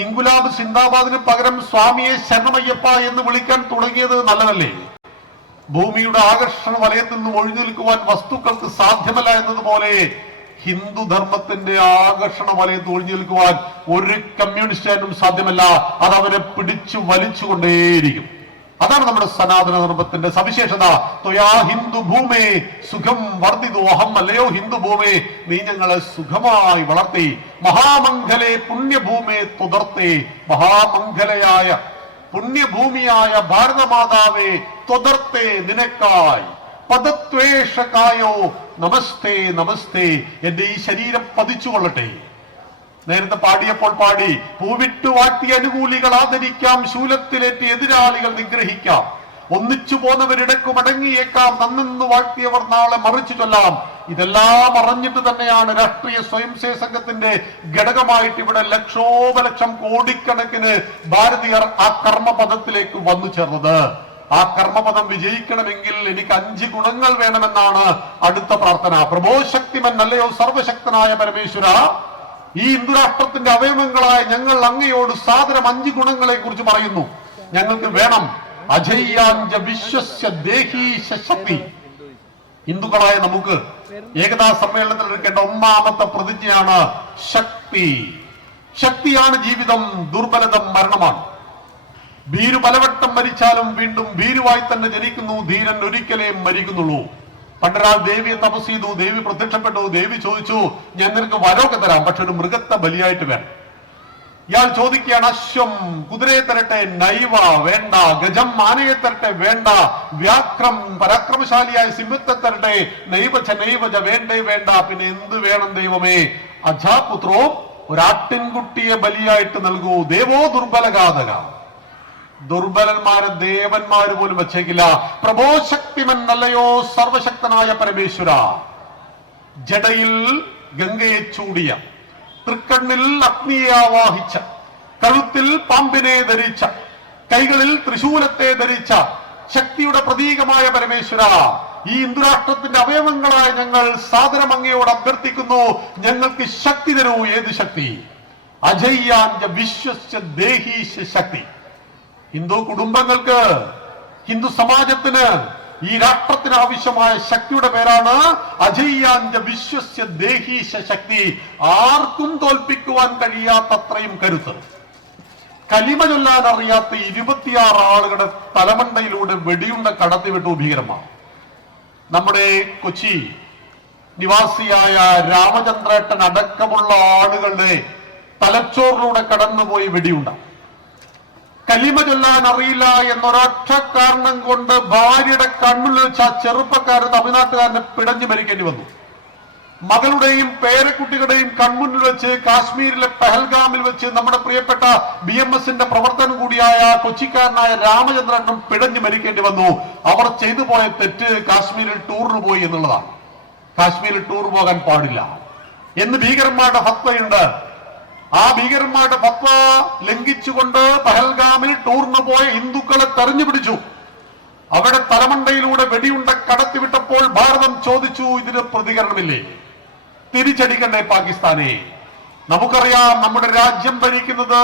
ഇൻകുലാബ് സിന്ദാബാദിന് പകരം സ്വാമിയെ ശരണമയ്യപ്പ എന്ന് വിളിക്കാൻ തുടങ്ങിയത് നല്ലതല്ലേ? ഭൂമിയുടെ ആകർഷണ വലയത്തിൽ നിന്നും ഒഴിഞ്ഞു നിൽക്കുവാൻ വസ്തുക്കൾക്ക് സാധ്യമല്ല എന്നതുപോലെ ഹിന്ദുധർമ്മത്തിന്റെ ആകർഷണ വലയത്തിൽ ഒഴിഞ്ഞു നിൽക്കുവാൻ ഒരു കമ്മ്യൂണിസ്റ്റിനും സാധ്യമല്ല. അത് അവരെ പിടിച്ചു വലിച്ചുകൊണ്ടേയിരിക്കും. അതാണ് നമ്മുടെ സനാതന ധർമ്മത്തിന്റെ സവിശേഷത. ത്വയാ ഹിന്ദു ഭൂമേ സുഖം വർദ്ധിതു അഹം. അല്ലയോ ഹിന്ദു ഭൂമേ, നീ ഞങ്ങളെ സുഖമായി വളർത്തി. മഹാമംഗലേ പുണ്യഭൂമേ തുതർത്തേ. മഹാമംഗലയായ പുണ്യഭൂമിയായ ഭാരതമാതാവേ തുതർത്തേ, നിനക്കായി. പദത്വേഷകായോ നമസ്തേ നമസ്തേ. എന്റെ ഈ ശരീരം പതിച്ചുകൊള്ളട്ടെ. നേരത്തെ പാടിയപ്പോൾ പാടി, പൂവിട്ടു വാട്ടി അനുകൂലികൾ ആദരിക്കാം, ശൂലത്തിലേറ്റ് എതിരാളികൾ നിഗ്രഹിക്കാം, ഒന്നിച്ചു പോന്നവരിടക്കു മടങ്ങിയേക്കാം, നന്നെന്ന് വാഴ്ത്തിയവർ നാളെ മറിച്ചു ചൊല്ലാം. ഇതെല്ലാം അറിഞ്ഞിട്ട് തന്നെയാണ് രാഷ്ട്രീയ സ്വയംസേവക സംഘത്തിന്റെ ഘടകമായിട്ട് ഇവിടെ ലക്ഷോപലക്ഷം കോടിക്കണക്കിന് ഭാരതീയർ ആ കർമ്മപദത്തിലേക്ക് വന്നു ചേർന്നത്. ആ കർമ്മപദം വിജയിക്കണമെങ്കിൽ എനിക്ക് 5 ഗുണങ്ങൾ വേണമെന്നാണ് അടുത്ത പ്രാർത്ഥന. പ്രഭോ ശക്തിമൻ, അല്ലയോ സർവശക്തനായ പരമേശ്വര, ഈ ഹിന്ദുരാഷ്ട്രത്തിന്റെ അവയവങ്ങളായ ഞങ്ങൾ അങ്ങയോട് സാദരം 5 ഗുണങ്ങളെ കുറിച്ച് പറയുന്നു. ഞങ്ങൾക്ക് വേണം. അജയ്യാഞ്ച വിശ്വസ്യ ദേഹീശ ശക്തി. ഹിന്ദുക്കളായ നമുക്ക് ഏകതാ സമ്മേളനത്തിൽ എടുക്കേണ്ട 1ാമത്തെ പ്രതിജ്ഞയാണ് ശക്തി. ശക്തിയാണ് ജീവിതം, ദുർബലതം മരണമാണ്. ഭീരു പലവട്ടം മരിച്ചാലും വീണ്ടും ഭീരുവായി തന്നെ ജനിക്കുന്നു, ധീരൻ ഒരിക്കലേ മരിക്കുന്നുള്ളൂ. പണ്ടൊരാൾ ദേവിയെ തപസ് ചെയ്തു, ദേവി പ്രത്യക്ഷപ്പെട്ടു. ദേവി ചോദിച്ചു, ഞാൻ നിനക്ക് വരമൊക്കെ തരാം, പക്ഷെ ഒരു മൃഗത്തെ ബലിയായിട്ട് വേണം. ഇയാൾ ചോദിക്കുകയാണ്, അശ്വം കുതിരയെ തരട്ടെ, നൈവ വേണ്ട. ഗജം ആനയെ തരട്ടെ, വേണ്ട. വ്യാക്രം പരാക്രമശാലിയായ സിംഹത്തെ തരട്ടെ, നൈവച നൈവച വേണ്ടേ വേണ്ട. പിന്നെ എന്ത് വേണം ദൈവമേ? അജാപുത്രോ, ഒരാട്ടിൻകുട്ടിയെ ബലിയായിട്ട് നൽകൂ. ദേവോ ദുർബലഘാതക. ദുർബലന്മാരെ ദേവന്മാര് പോലും വച്ചേക്കില്ല. പ്രഭോ ശക്തിമൻ, അല്ലയോ സർവശക്തനായ പരമേശ്വര, ജടയിൽ ഗംഗയെ ചൂടിയ, തൃക്കണ്ണിൽ അഗ്നിയെ ആവാഹിച്ച, കഴുത്തിൽ പാമ്പിനെ ധരിച്ച, കൈകളിൽ ത്രിശൂലത്തെ ധരിച്ച ശക്തിയുടെ പ്രതീകമായ പരമേശ്വര, ഈ ഹിന്ദുരാഷ്ട്രത്തിന്റെ അവയവങ്ങളായ ഞങ്ങൾ സാദരം അങ്ങയോട് അഭ്യർത്ഥിക്കുന്നു, ഞങ്ങൾക്ക് ശക്തി തരൂ. ഏത് ശക്തി? അജയ്യാഞ്ച വിശ്വസ്യ ദേഹീശ ശക്തി. ഹിന്ദു കുടുംബങ്ങൾക്ക്, ഹിന്ദു സമാജത്തിന് ഈ രാഷ്ട്രത്തിന് ആവശ്യമായ ശക്തിയുടെ പേരാണ് അജയ്യാഞ്ച വിശ്വസ്യ ദേഹീശ ശക്തി. ആർക്കും തോൽപ്പിക്കുവാൻ കഴിയാത്തത്രയും കരുത്ത്. കലിമ ചൊല്ലാൻ അറിയാത്ത 26 ആളുകളുടെ തലമണ്ടയിലൂടെ വെടിയുണ്ട കടത്തിവിട്ടു ഭീകരന്മാർ. നമ്മുടെ കൊച്ചി നിവാസിയായ രാമചന്ദ്രേട്ടൻ അടക്കമുള്ള ആളുകളുടെ തലച്ചോറിലൂടെ കടന്നുപോയി വെടിയുണ്ട. കലിമ ചൊല്ലാൻ അറിയില്ല എന്നൊരൊറ്റ കാരണം കൊണ്ട് ഭാര്യയുടെ കണ്ണുള്ളിൽ വെച്ച് ആ ചെറുപ്പക്കാരൻ തമിഴ്നാട്ടുകാരനെ പിടഞ്ഞു മരിക്കേണ്ടി വന്നു. മകളുടെയും പേരക്കുട്ടികളുടെയും കൺമുന്നിൽ വെച്ച് കാശ്മീരിലെ പെഹൽഗാമിൽ വെച്ച് നമ്മുടെ പ്രിയപ്പെട്ട BMS-ന്റെ പ്രവർത്തനം കൂടിയായ കൊച്ചിക്കാരനായ രാമചന്ദ്രനും പിടഞ്ഞു മരിക്കേണ്ടി വന്നു. അവർ ചെയ്തു പോയ തെറ്റ് കാശ്മീരിൽ ടൂറിന് പോയി എന്നുള്ളതാണ്. കാശ്മീരിൽ ടൂർ പോകാൻ പാടില്ല എന്ന് ഭീകരന്മാരുടെ ഫത്വയുണ്ട്. ആ ഭീകരന്മാരുടെ ഫത്വ ലംഘിച്ചുകൊണ്ട് പഹൽഗാമിൽ ടൂറിന് പോയ ഹിന്ദുക്കളെ തെരഞ്ഞു പിടിച്ചു. അവിടെ തലമണ്ടയിലൂടെ വെടിയുണ്ട കടത്തിവിട്ടപ്പോൾ ഭാരതം ചോദിച്ചു, ഇതിന് പ്രതികരണമില്ലേ? തിരിച്ചടിക്കണ്ടേ പാകിസ്ഥാനെ? നമുക്കറിയാം, നമ്മുടെ രാജ്യം ഭരിക്കുന്നത്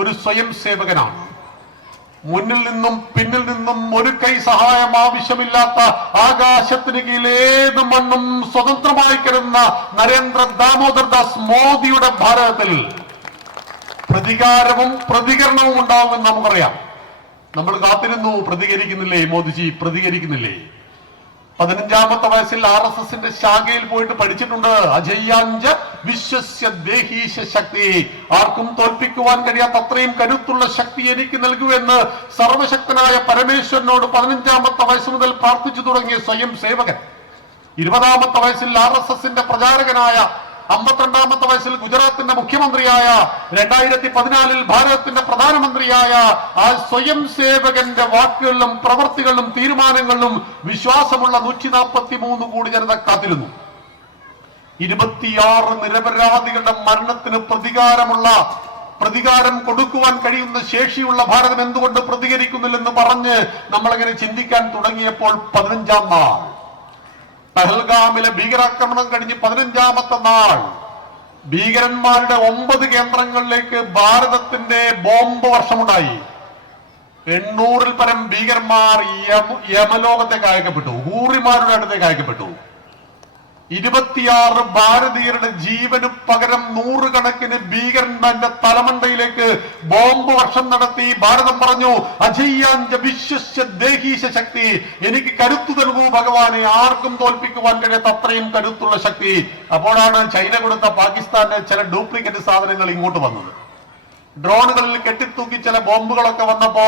ഒരു സ്വയം സേവകനാണ്. മുന്നിൽ നിന്നും പിന്നിൽ നിന്നും ഒരു കൈ സഹായം ആവശ്യമില്ലാത്ത ആകാശത്തിന് കീഴിൽ ഏത് മണ്ണും സ്വതന്ത്രമായി കിടന്ന നരേന്ദ്ര ദാമോദർ ദാസ് മോദിയുടെ ഭാരതത്തിൽ പ്രതികാരവും പ്രതികരണവും ഉണ്ടാവുമെന്ന് നമുക്കറിയാം. നമ്മൾ കാത്തിരുന്നു, പ്രതികരിക്കുന്നില്ലേ മോദിജി? പ്രതികരിക്കുന്നില്ലേ? 15-ാമത്തെ വയസ്സിൽ RSSന്റെ ശാഖയിൽ പോയിട്ട് പഠിച്ചിട്ടുണ്ട്. അജയ്യാഞ്ച വിശ്വസ്യ ദേഹീശ ശക്തി. ആർക്കും തോൽപ്പിക്കുവാൻ കഴിയാത്ത അത്രയും കരുത്തുള്ള ശക്തി എനിക്ക് നൽകുമെന്ന് സർവശക്തനായ പരമേശ്വരനോട് 15-ാമത്തെ വയസ്സ് മുതൽ പ്രാർത്ഥിച്ചു തുടങ്ങിയ സ്വയം സേവകൻ 20-ാമത്തെ വയസ്സിൽ RSSന്റെ പ്രചാരകനായ, 52-ാമത്തെ വയസ്സിൽ ഗുജറാത്തിന്റെ മുഖ്യമന്ത്രിയായ, 2014-ൽ ഭാരതത്തിന്റെ പ്രധാനമന്ത്രിയായ ആ സ്വയം സേവകന്റെ വാക്കുകളിലും പ്രവർത്തികളിലും തീരുമാനങ്ങളിലും വിശ്വാസമുള്ള 143 കോടി ജനത കാത്തിരുന്നു. 26 നിരപരാധികളുടെ മരണത്തിന് പ്രതികാരം കൊടുക്കുവാൻ കഴിയുന്ന ശേഷിയുള്ള ഭാരതം എന്തുകൊണ്ട് പ്രതികരിക്കുന്നില്ലെന്ന് പറഞ്ഞ് നമ്മളങ്ങനെ ചിന്തിക്കാൻ തുടങ്ങിയപ്പോൾ 15-ാം നാൾ പഹൽഗാമിലെ ഭീകരാക്രമണം കഴിഞ്ഞ് 15-ാമത്തെ നാൾ ഭീകരന്മാരുടെ 9 കേന്ദ്രങ്ങളിലേക്ക് ഭാരതത്തിന്റെ ബോംബ് വർഷമുണ്ടായി. 800-ൽ പരം ഭീകരന്മാർ യമലോകത്തേക്ക് അയക്കപ്പെട്ടു, ഹൂറിമാരുടെ അടുത്തേക്ക് അയക്കപ്പെട്ടു. 26 ഭാരതീയരുടെ ജീവന് പകരം 100 കണക്കിന് ഭീകരന്മാരുടെ തലമണ്ടയിലേക്ക് ബോംബ് വർഷം നടത്തി. ഭാരതം പറഞ്ഞു, അജയ്യാഞ്ച വിശ്വസ്യ ദേഹീശ ശക്തി. എനിക്ക് കരുത്തു നൽകൂ ഭഗവാനെ, ആർക്കും തോൽപ്പിക്കുവാൻ കഴിയാത്ത അത്രയും കരുത്തുള്ള ശക്തി. അപ്പോഴാണ് ചൈന കൊടുത്ത പാകിസ്ഥാന്റെ ചില ഡ്യൂപ്ലിക്കേറ്റ് സാധനങ്ങൾ ഇങ്ങോട്ട് വന്നത്. ഡ്രോണുകളിൽ കെട്ടിത്തൂക്കി ചില ബോംബുകളൊക്കെ വന്നപ്പോ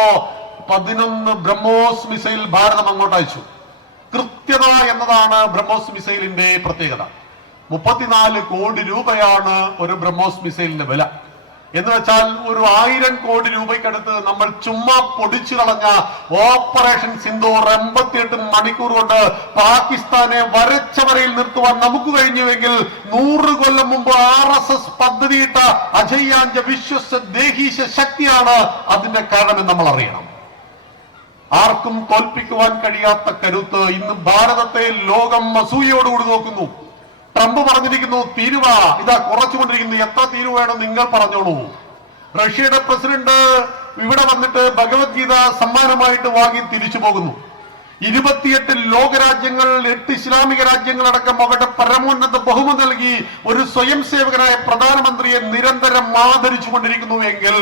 11 ബ്രഹ്മോസ് മിസൈൽ ഭാരതം അങ്ങോട്ട് അയച്ചു. കൃത്യത എന്നതാണ് ബ്രഹ്മോസ് മിസൈലിന്റെ പ്രത്യേകത. 34 കോടി രൂപയാണ് ഒരു ബ്രഹ്മോസ് മിസൈലിന്റെ വില. എന്ന് വെച്ചാൽ ഒരു 1000 കോടി രൂപയ്ക്കടുത്ത് നമ്മൾ ചുമ്മാ പൊടിച്ചു കളഞ്ഞ ഓപ്പറേഷൻ സിന്ദൂർ 88 മണിക്കൂർ കൊണ്ട് പാകിസ്ഥാനെ വരച്ച വരയിൽ നിർത്തുവാൻ നമുക്ക് കഴിഞ്ഞുവെങ്കിൽ 100 കൊല്ലം മുമ്പ് RSS പദ്ധതിയിട്ട അജയ്യാഞ്ച വിശ്വസ്യ ദേഹീശ ശക്തിയാണ് അതിന്റെ കാരണമെന്ന് നമ്മൾ അറിയണം. ആർക്കും തോൽപ്പിക്കുവാൻ കഴിയാത്ത കരുത്ത് ഇന്ന് ഭാരതത്തെ ലോകം അസൂയയോടുകൂടി നോക്കുന്നു. ട്രംപ് പറഞ്ഞിരിക്കുന്നു, തീരുവ ഇതാ കുറച്ചുകൊണ്ടിരിക്കുന്നു, എത്ര തീരുവ വേണം നിങ്ങൾ പറഞ്ഞോളൂ. റഷ്യയുടെ പ്രസിഡന്റ് ഇവിടെ വന്നിട്ട് ഭഗവത്ഗീത സമ്മാനമായിട്ട് വാങ്ങി തിരിച്ചു പോകുന്നു. 28 ലോകരാജ്യങ്ങൾ, 8 ഇസ്ലാമിക രാജ്യങ്ങളടക്കം അവരുടെ പരമോന്നത ബഹുമതി നൽകി ഒരു സ്വയം സേവകനായ പ്രധാനമന്ത്രിയെ നിരന്തരം ആദരിച്ചു കൊണ്ടിരിക്കുന്നുവെങ്കിൽ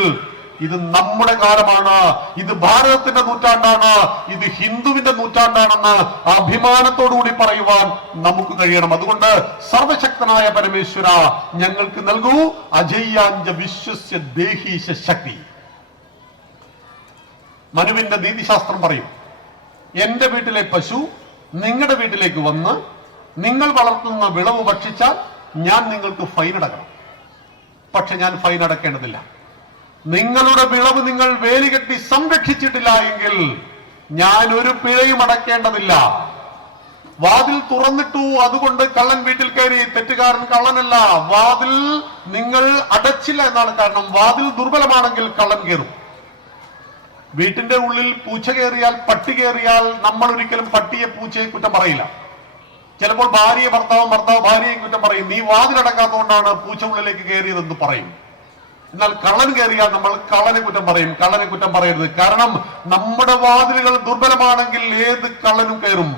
ഇത് നമ്മുടെ കാലമാണ്, ഇത് ഭാരതത്തിന്റെ നൂറ്റാണ്ടാണ്, ഇത് ഹിന്ദുവിന്റെ നൂറ്റാണ്ടാണെന്ന് അഭിമാനത്തോടുകൂടി പറയുവാൻ നമുക്ക് കഴിയണം. അതുകൊണ്ട് സർവശക്തനായ പരമേശ്വര ഞങ്ങൾക്ക് നൽകൂ അജയ്യാഞ്ച വിശ്വസ്യ ദേഹീശ ശക്തി. മനുവിന്റെ നീതിശാസ്ത്രം പറയും, എന്റെ വീട്ടിലെ പശു നിങ്ങളുടെ വീട്ടിലേക്ക് വന്ന് നിങ്ങൾ വളർത്തുന്ന വിളവ് ഭക്ഷിച്ചാൽ ഞാൻ നിങ്ങൾക്ക് ഫൈൻ അടക്കണം. പക്ഷെ ഞാൻ ഫൈൻ അടക്കേണ്ടതില്ല. നിങ്ങളുടെ വിളവ് നിങ്ങൾ വേലികെട്ടി സംരക്ഷിച്ചിട്ടില്ല എങ്കിൽ ഞാൻ ഒരു പിഴയും അടക്കേണ്ടതില്ല. വാതിൽ തുറന്നിട്ടു, അതുകൊണ്ട് കള്ളൻ വീട്ടിൽ കയറി. തെറ്റുകാരൻ കള്ളനല്ല, വാതിൽ നിങ്ങൾ അടച്ചില്ല എന്നാണ് കാരണം. വാതിൽ ദുർബലമാണെങ്കിൽ കള്ളൻ കയറും. വീട്ടിന്റെ ഉള്ളിൽ പൂച്ച കയറിയാൽ, പട്ടി കയറിയാൽ നമ്മൾ ഒരിക്കലും പട്ടിയെ പൂച്ചയെ കുറ്റം പറയില്ല. ചിലപ്പോൾ ഭാര്യയെ ഭർത്താവും, ഭർത്താവ് ഭാര്യയെ കുറ്റം പറയും. നീ വാതിലടക്കാത്തതുകൊണ്ടാണ് പൂച്ച ഉള്ളിലേക്ക് കയറിയതെന്ന് പറയും. എന്നാൽ കള്ളൻ കയറിയാൽ നമ്മൾ കള്ളനെ കുറ്റം പറയും, കള്ളനെ കുറ്റം പറയരുത്. കാരണം നമ്മുടെ വാതിലുകൾ ദുർബലമാണെങ്കിൽ ഏത് കള്ളനും കയറും.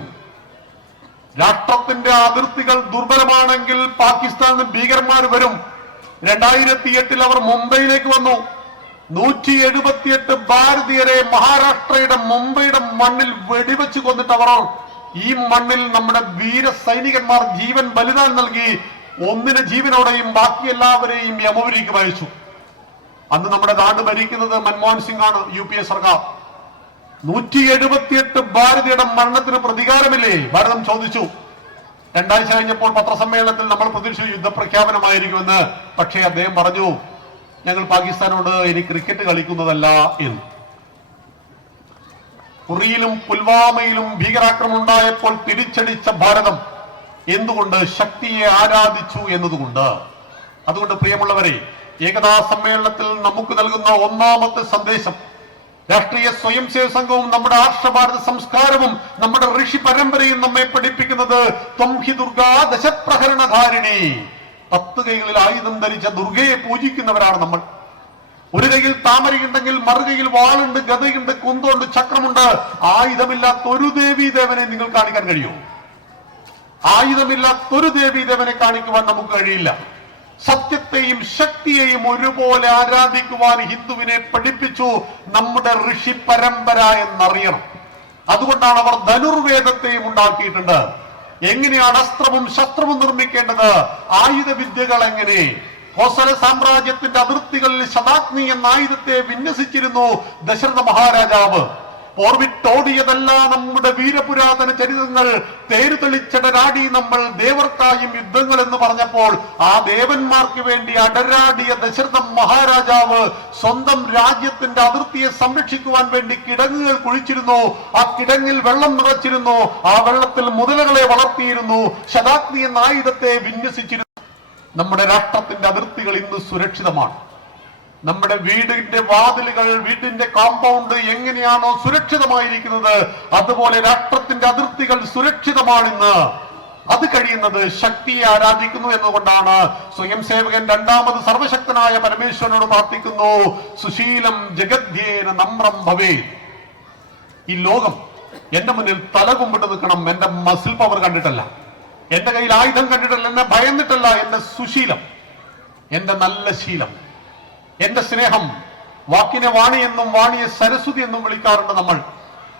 രാഷ്ട്രത്തിന്റെ അതിർത്തികൾ ദുർബലമാണെങ്കിൽ പാകിസ്ഥാനിൽ ഭീകരന്മാർ വരും. 2008 അവർ മുംബൈയിലേക്ക് വന്നു. 178 ഭാരതീയരെ മഹാരാഷ്ട്രയുടെ മുംബൈയുടെ മണ്ണിൽ വെടിവെച്ച് കൊന്നിട്ട് അവർ ഈ മണ്ണിൽ നമ്മുടെ വീര സൈനികന്മാർ ജീവൻ ബലിദാനം നൽകി. ഒന്നിനെ ജീവനോടെയും ബാക്കി എല്ലാവരെയും യമപുരിക്ക് അയച്ചു. അന്ന് നമ്മുടെ നാട് ഭരിക്കുന്നത് മൻമോഹൻ സിംഗ് ആണ്, UPA സർക്കാർ. 178 ഭാരതീയരുടെ മരണത്തിന് പ്രതികാരമില്ലേ ഭാരതം ചോദിച്ചു. 2 ആഴ്ച കഴിഞ്ഞപ്പോൾ പത്രസമ്മേളനത്തിൽ നമ്മൾ പ്രതീക്ഷിച്ചു യുദ്ധപ്രഖ്യാപനമായിരിക്കുമെന്ന്. പക്ഷേ അദ്ദേഹം പറഞ്ഞു, ഞങ്ങൾ പാകിസ്ഥാനോട് ഇനി ക്രിക്കറ്റ് കളിക്കുന്നതല്ല എന്ന്. ഉറിയിലും പുൽവാമയിലും ഭീകരാക്രമണം ഉണ്ടായപ്പോൾ തിരിച്ചടിച്ച ഭാരതം എന്തുകൊണ്ട്? ശക്തിയെ ആരാധിച്ചു എന്നതുകൊണ്ട്. അതുകൊണ്ട് പ്രിയമുള്ളവരെ, ഏകതാ സമ്മേളനത്തിൽ നമുക്ക് നൽകുന്ന ഒന്നാമത്തെ സന്ദേശം, രാഷ്ട്രീയ സ്വയം സേവക സംഘവും നമ്മുടെ ആർഷഭാരത സംസ്കാരവും നമ്മുടെ ഋഷി പരമ്പരയും നമ്മെ പഠിപ്പിക്കുന്നത് ത്വം ഹി ദുർഗാ ദശപ്രഹരണധാരിണി. 10 കൈകളിൽ ആയുധം ധരിച്ച ദുർഗയെ പൂജിക്കുന്നവരാണ് നമ്മൾ. ഒരു കൈയിൽ താമരയുണ്ടെങ്കിൽ മറുകൈയിൽ വാളുണ്ട്, ഗദയുണ്ട്, കുന്തമുണ്ട്, ചക്രമുണ്ട്. ആയുധമില്ലാത്തൊരു ദേവീദേവനെ നിങ്ങൾ കാണിക്കാൻ കഴിയുമോ? ആയുധമില്ലാത്തൊരു ദേവീദേവനെ കാണിക്കുവാൻ നമുക്ക് കഴിയില്ല. സത്യത്തെയും ശക്തിയെയും ഒരുപോലെ ആരാധിക്കുവാൻ ഹിന്ദുവിനെ പഠിപ്പിച്ചു നമ്മുടെ ഋഷി പരമ്പര എന്നറിയണം. അതുകൊണ്ടാണ് അവർ ധനുർവേദത്തെയും ഉണ്ടാക്കിയിട്ടുണ്ട്. എങ്ങനെയാണ് അസ്ത്രവും ശസ്ത്രവും നിർമ്മിക്കേണ്ടത്, ആയുധ വിദ്യകൾ എങ്ങനെ. കോസല സാമ്രാജ്യത്തിന്റെ അതിർത്തികളിൽ ശതാഗ്നി എന്ന ആയുധത്തെ വിന്യസിച്ചിരുന്നു ദശരഥ മഹാരാജാവ്. ഓർവിട്ടോടിയതല്ല നമ്മുടെ വീരപുരാതന ചരിതങ്ങൾ, തേരുതെളിച്ചടരാടി നമ്മൾ ദേവർക്കായും യുദ്ധങ്ങൾ എന്ന് പറഞ്ഞപ്പോൾ ആ ദേവന്മാർക്ക് വേണ്ടി അടരാടിയ ദശരഥ മഹാരാജാവ് സ്വന്തം രാജ്യത്തിന്റെ അതിർത്തിയെ സംരക്ഷിക്കുവാൻ വേണ്ടി കിടങ്ങുകൾ കുഴിച്ചിരുന്നു. ആ കിടങ്ങിൽ വെള്ളം നിറച്ചിരുന്നു. ആ വെള്ളത്തിൽ മുതലകളെ വളർത്തിയിരുന്നു. ശതാഗ്നി എന്ന ആയുധത്തെ വിന്യസിച്ചിരുന്നു. നമ്മുടെ രാഷ്ട്രത്തിന്റെ അതിർത്തികൾ ഇന്ന് സുരക്ഷിതമാണ്. നമ്മുടെ വീടിന്റെ വാതിലുകൾ, വീടിന്റെ കോമ്പൗണ്ട് എങ്ങനെയാണോ സുരക്ഷിതമായിരിക്കുന്നത്, അതുപോലെ രാഷ്ട്രത്തിന്റെ അതിർത്തികൾ സുരക്ഷിതമാണിന്ന്. അത് കഴിയുന്നത് ശക്തിയെ ആരാധിക്കുന്നു എന്നുകൊണ്ടാണ്. സ്വയം സേവകൻ രണ്ടാമത് സർവശക്തനായ പരമേശ്വരനോട് പ്രാർത്ഥിക്കുന്നു, സുശീലം ജഗദ്ധ്യേന നമ്രം ഭവേ. ഈ ലോകം എന്റെ മുന്നിൽ തല കുമ്പിട്ട് നിൽക്കണം, എന്റെ മസിൽ പവർ കണ്ടിട്ടല്ല, എന്റെ കയ്യിൽ ആയുധം കണ്ടിട്ടല്ല, എന്നെ ഭയന്നിട്ടല്ല. എന്റെ സുശീലം, എന്റെ നല്ല ശീലം, എന്റെ സ്നേഹം. വാക്കിനെ വാണി എന്നും വാണിയെ സരസ്വതി എന്നും വിളിക്കാറുണ്ട് നമ്മൾ.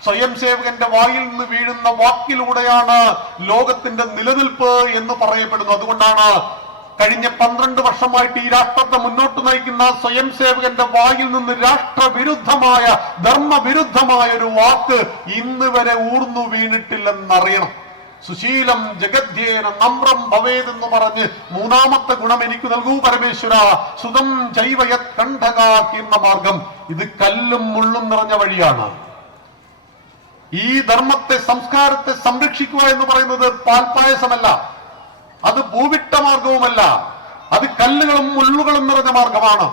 സ്വയം സേവകന്റെ വായിൽ നിന്ന് വീഴുന്ന വാക്കിലൂടെയാണ് ലോകത്തിന്റെ നിലനിൽപ്പ് എന്ന് പറയപ്പെടുന്നു. അതുകൊണ്ടാണ് കഴിഞ്ഞ 12 വർഷമായിട്ട് ഈ രാഷ്ട്രത്തെ മുന്നോട്ട് നയിക്കുന്ന സ്വയം സേവകന്റെ വായിൽ നിന്ന് രാഷ്ട്രവിരുദ്ധമായ, ധർമ്മവിരുദ്ധമായ ഒരു വാക്ക് ഇന്ന് വരെ ഊർന്നു വീണിട്ടില്ലെന്നറിയണം. സുശീലം ജഗദ്ധ്യേന നമ്രം ഭവേത് എന്ന് പറഞ്ഞ് മൂന്നാമത്തെ ഗുണം എനിക്ക് നൽകൂ പരമേശ്വര. സുതം ജൈവയത് കണ്ഠകാകീർണ മാർഗം. ഇത് കല്ലും മുള്ളും നിറഞ്ഞ വഴിയാണ്. ഈ ധർമ്മത്തെ, സംസ്കാരത്തെ സംരക്ഷിക്കുക എന്ന് പറയുന്നത് പാൽപായസമല്ല, അത് ഭൂവിട്ട മാർഗവുമല്ല, അത് കല്ലുകളും മുള്ളുകളും നിറഞ്ഞ മാർഗമാണ്.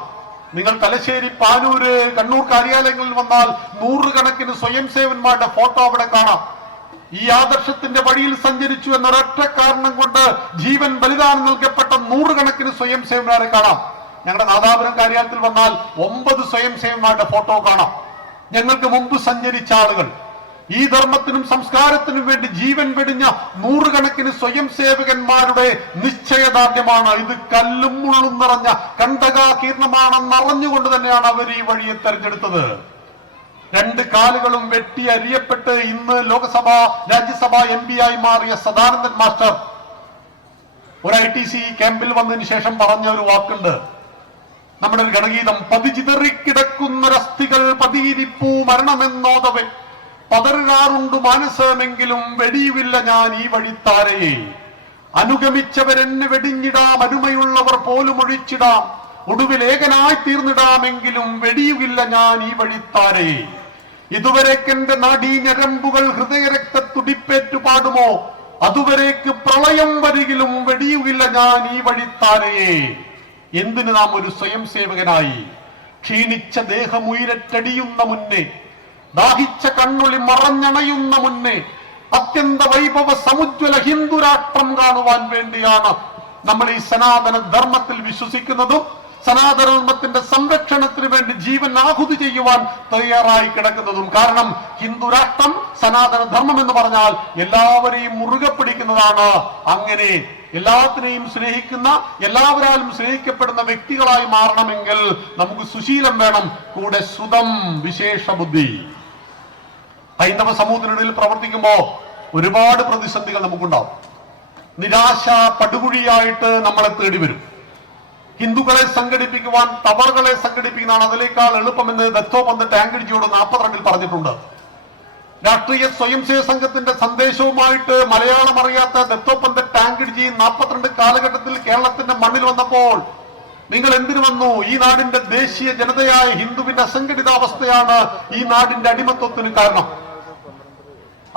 നിങ്ങൾ തലശ്ശേരി, പാനൂര്, കണ്ണൂർ കാര്യാലയങ്ങളിൽ വന്നാൽ 100 കണക്കിന് സ്വയം സേവന്മാരുടെ ഫോട്ടോ അവിടെ കാണാം. ഈ ആദർശത്തിന്റെ വഴിയിൽ സഞ്ചരിച്ചു എന്നൊരൊറ്റ കാരണം കൊണ്ട് ജീവൻ ബലിദാനം നൽകപ്പെട്ട 100 കണക്കിന് സ്വയം സേവന്മാരെ കാണാം. ഞങ്ങളുടെ നാദാപുരം കാര്യാലയത്തിൽ വന്നാൽ 9 സ്വയം സേവന്മാരുടെ ഫോട്ടോ കാണാം. ഞങ്ങൾക്ക് മുമ്പ് സഞ്ചരിച്ച ആളുകൾ, ഈ ധർമ്മത്തിനും സംസ്കാരത്തിനും വേണ്ടി ജീവൻ വെടിഞ്ഞ 100 കണക്കിന് സ്വയം സേവകന്മാരുടെ നിശ്ചയദാർഢ്യമാണ്. ഇത് കല്ലും മുള്ളും നിറഞ്ഞ കണ്ഠകാകീർണമാണെന്ന് അറിഞ്ഞുകൊണ്ട് തന്നെയാണ് അവർ ഈ വഴിയെ തെരഞ്ഞെടുത്തത്. 2 കാലുകളും വെട്ടി അരിയപ്പെട്ട് ഇന്ന് ലോകസഭ, രാജ്യസഭ MP ആയി മാറിയ സദാനന്ദൻ മാസ്റ്റർ ഒരു ITC ക്യാമ്പിൽ വന്നതിന് ശേഷം പറഞ്ഞ ഒരു വാക്കുണ്ട്, നമ്മുടെ ഒരു ഗണഗീതം. പതിചിതറിക്കിടക്കുന്നൊരസ്ഥികൾ പതിയിരിപ്പൂ മരണമെന്നോതവേ, പതറിനാറുണ്ടു മാനസമെങ്കിലും വെടിയുമില്ല ഞാൻ ഈ വഴിത്താരയെ. അനുഗമിച്ചവരെന്നെ വെടിഞ്ഞിടാം, അരുമയുള്ളവർ പോലും ഒഴിച്ചിടാം, ഒടുവിൽ ഏകനായി തീർന്നിടാമെങ്കിലും വെടിയുകില്ല ഞാൻ ഈ വഴിത്താരയെ. ഇതുവരേക്കെന്റെ നാഡീഞരമ്പുകൾ ഹൃദയരക്ത തുടിപ്പേറ്റു പാടുമോ, അതുവരേക്ക് പ്രളയം വരികിലും വെടിയുകില്ല ഞാൻ ഈ വഴിത്താരയെ. എന്തിന് നാം ഒരു സ്വയം സേവകനായി? ക്ഷീണിച്ച ദേഹം ഉയരറ്റടിയുന്ന മുന്നേ, ദാഹിച്ച കണ്ണൊളി മറഞ്ഞണയുന്ന മുന്നേ, അത്യന്ത വൈഭവ സമുജ്വല ഹിന്ദുരാഷ്ട്രം കാണുവാൻ വേണ്ടിയാണ് നമ്മൾ ഈ സനാതന ധർമ്മത്തിൽ വിശ്വസിക്കുന്നതും സനാതനധർമ്മത്തിന്റെ സംരക്ഷണത്തിന് വേണ്ടി ജീവൻ ആഹുതി ചെയ്യുവാൻ തയ്യാറായി കിടക്കുന്നതും. കാരണം ഹിന്ദു രാഷ്ട്രം, സനാതന ധർമ്മം എന്ന് പറഞ്ഞാൽ എല്ലാവരെയും മുറുകെ പിടിക്കുന്നതാണ്. അങ്ങനെ എല്ലാത്തിനെയും സ്നേഹിക്കുന്ന, എല്ലാവരാലും സ്നേഹിക്കപ്പെടുന്ന വ്യക്തികളായി മാറണമെങ്കിൽ നമുക്ക് സുശീലം വേണം, കൂടെ സുതം വിശേഷ ബുദ്ധി. ഹൈന്ദവ സമൂഹത്തിനിടയിൽ പ്രവർത്തിക്കുമ്പോൾ ഒരുപാട് പ്രതിസന്ധികൾ നമുക്കുണ്ടാവും. നിരാശ പടുകുഴിയായിട്ട് നമ്മളെ തേടി വരും. ഹിന്ദുക്കളെ സംഘടിപ്പിക്കുവാൻ ടവറുകളെ സംഘടിപ്പിക്കുന്നതാണ് അതിനേക്കാൾ എളുപ്പമെന്ന് ദത്തോപന്ത് ടാങ്കിഡിജിയോട് 42 പറഞ്ഞിട്ടുണ്ട്. രാഷ്ട്രീയ സ്വയംസേവക സംഘത്തിന്റെ സന്ദേശവുമായിട്ട് മലയാളം അറിയാത്ത ദത്തോപന്ത് ടാങ്കിഡിജി 42 കാലഘട്ടത്തിൽ കേരളത്തിന്റെ മണ്ണിൽ വന്നപ്പോൾ നിങ്ങൾ എന്തിനു വന്നു? ഈ നാടിന്റെ ദേശീയ ജനതയായ ഹിന്ദുവിന്റെ അസംഘടിതാവസ്ഥയാണ് ഈ നാടിന്റെ അടിമത്വത്തിന് കാരണം.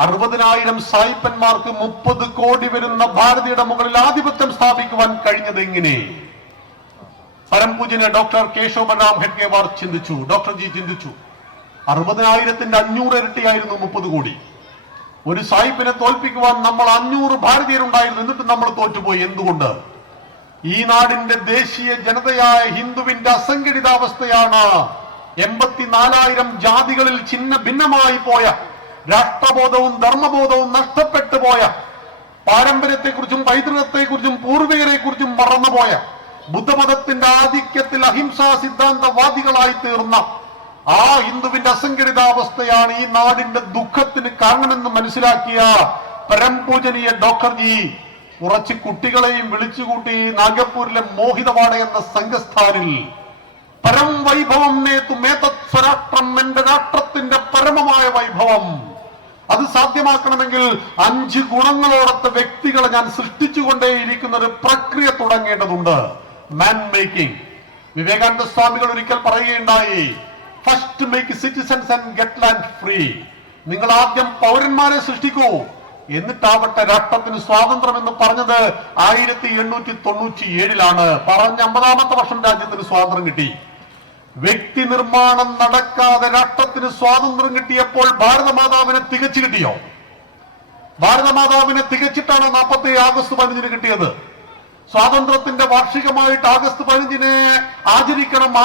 60,000 സായിപ്പന്മാർക്ക് 30 കോടി വരുന്ന ഭാരതീയയുടെ മുകളിൽ ആധിപത്യം സ്ഥാപിക്കുവാൻ കഴിഞ്ഞത് എങ്ങനെ? പരംപൂജന് ഡോക്ടർ കേശവ് ബലറാം ഹെഡ്ഗേവാർ ചിന്തിച്ചു, ഡോക്ടർ ജി ചിന്തിച്ചു. 60,000ന്റെ 500 ഇരട്ടിയായിരുന്നു 30 കോടി. ഒരു സായിപ്പിനെ തോൽപ്പിക്കുവാൻ നമ്മൾ 500 ഭാരതീയരുണ്ടായിരുന്നു, എന്നിട്ട് നമ്മൾ തോറ്റുപോയി. എന്തുകൊണ്ട്? ഈ നാടിന്റെ ദേശീയ ജനതയായ ഹിന്ദുവിന്റെ അസംഘടിതാവസ്ഥയാണ്. 84,000 ജാതികളിൽ ചിഹ്ന ഭിന്നമായി പോയ, രാഷ്ട്രബോധവും ധർമ്മബോധവും നഷ്ടപ്പെട്ടു പോയ, പാരമ്പര്യത്തെക്കുറിച്ചും പൈതൃകത്തെക്കുറിച്ചും പൂർവികരെ കുറിച്ചും മറന്നുപോയ, ബുദ്ധമതത്തിന്റെ ആധിക്യത്തിൽ അഹിംസാ സിദ്ധാന്തവാദികളായി തീർന്ന ആ ഹിന്ദുവിന്റെ അസംഘടിതാവസ്ഥയാണ് ഈ നാടിന്റെ ദുഃഖത്തിന് കാരണമെന്ന് മനസ്സിലാക്കിയ പരംപൂജനീയ ഡോക്ടർ ജി കുറച്ച് കുട്ടികളെയും വിളിച്ചുകൂട്ടി നാഗപ്പൂരിലെ മോഹിതവാട എന്ന സംഘസ്ഥാനിൽ പരം വൈഭവം സ്വരാഷ്ട്രം, എന്റെ രാഷ്ട്രത്തിന്റെ പരമമായ വൈഭവം, അത് സാധ്യമാക്കണമെങ്കിൽ 5 ഗുണങ്ങളോടൊത്ത വ്യക്തികളെ ഞാൻ സൃഷ്ടിച്ചുകൊണ്ടേയിരിക്കുന്ന ഒരു പ്രക്രിയ തുടങ്ങേണ്ടതുണ്ട്. മാൻ മേക്കിംഗ്. വിവേകാനന്ദ സ്വാമികൾ ഒരിക്കൽ പറയുകയുണ്ടായി, first make citizens and get land free. നിങ്ങൾ ആദ്യം പൗരന്മാരെ സൃഷ്ടിക്കൂ, എന്നിട്ടാവട്ടെ രാഷ്ട്രത്തിന് സ്വാതന്ത്ര്യം എന്ന് പറഞ്ഞത് 1897 പറഞ്ഞ 50ാമത്തെ വർഷം രാജ്യത്തിന് സ്വാതന്ത്ര്യം കിട്ടി. വ്യക്തി നിർമ്മാണം നടക്കാതെ രാഷ്ട്രത്തിന് സ്വാതന്ത്ര്യം കിട്ടിയപ്പോൾ ഭാരതമാതാവിനെ തികച്ചു കിട്ടിയോ? ഭാരതമാതാവിനെ തികച്ചിട്ടാണ് 47 ആഗസ്റ്റ് 15 കിട്ടിയത്. സ്വാതന്ത്ര്യത്തിന്റെ വാർഷികമായിട്ട് ആഗസ്റ്റ് 15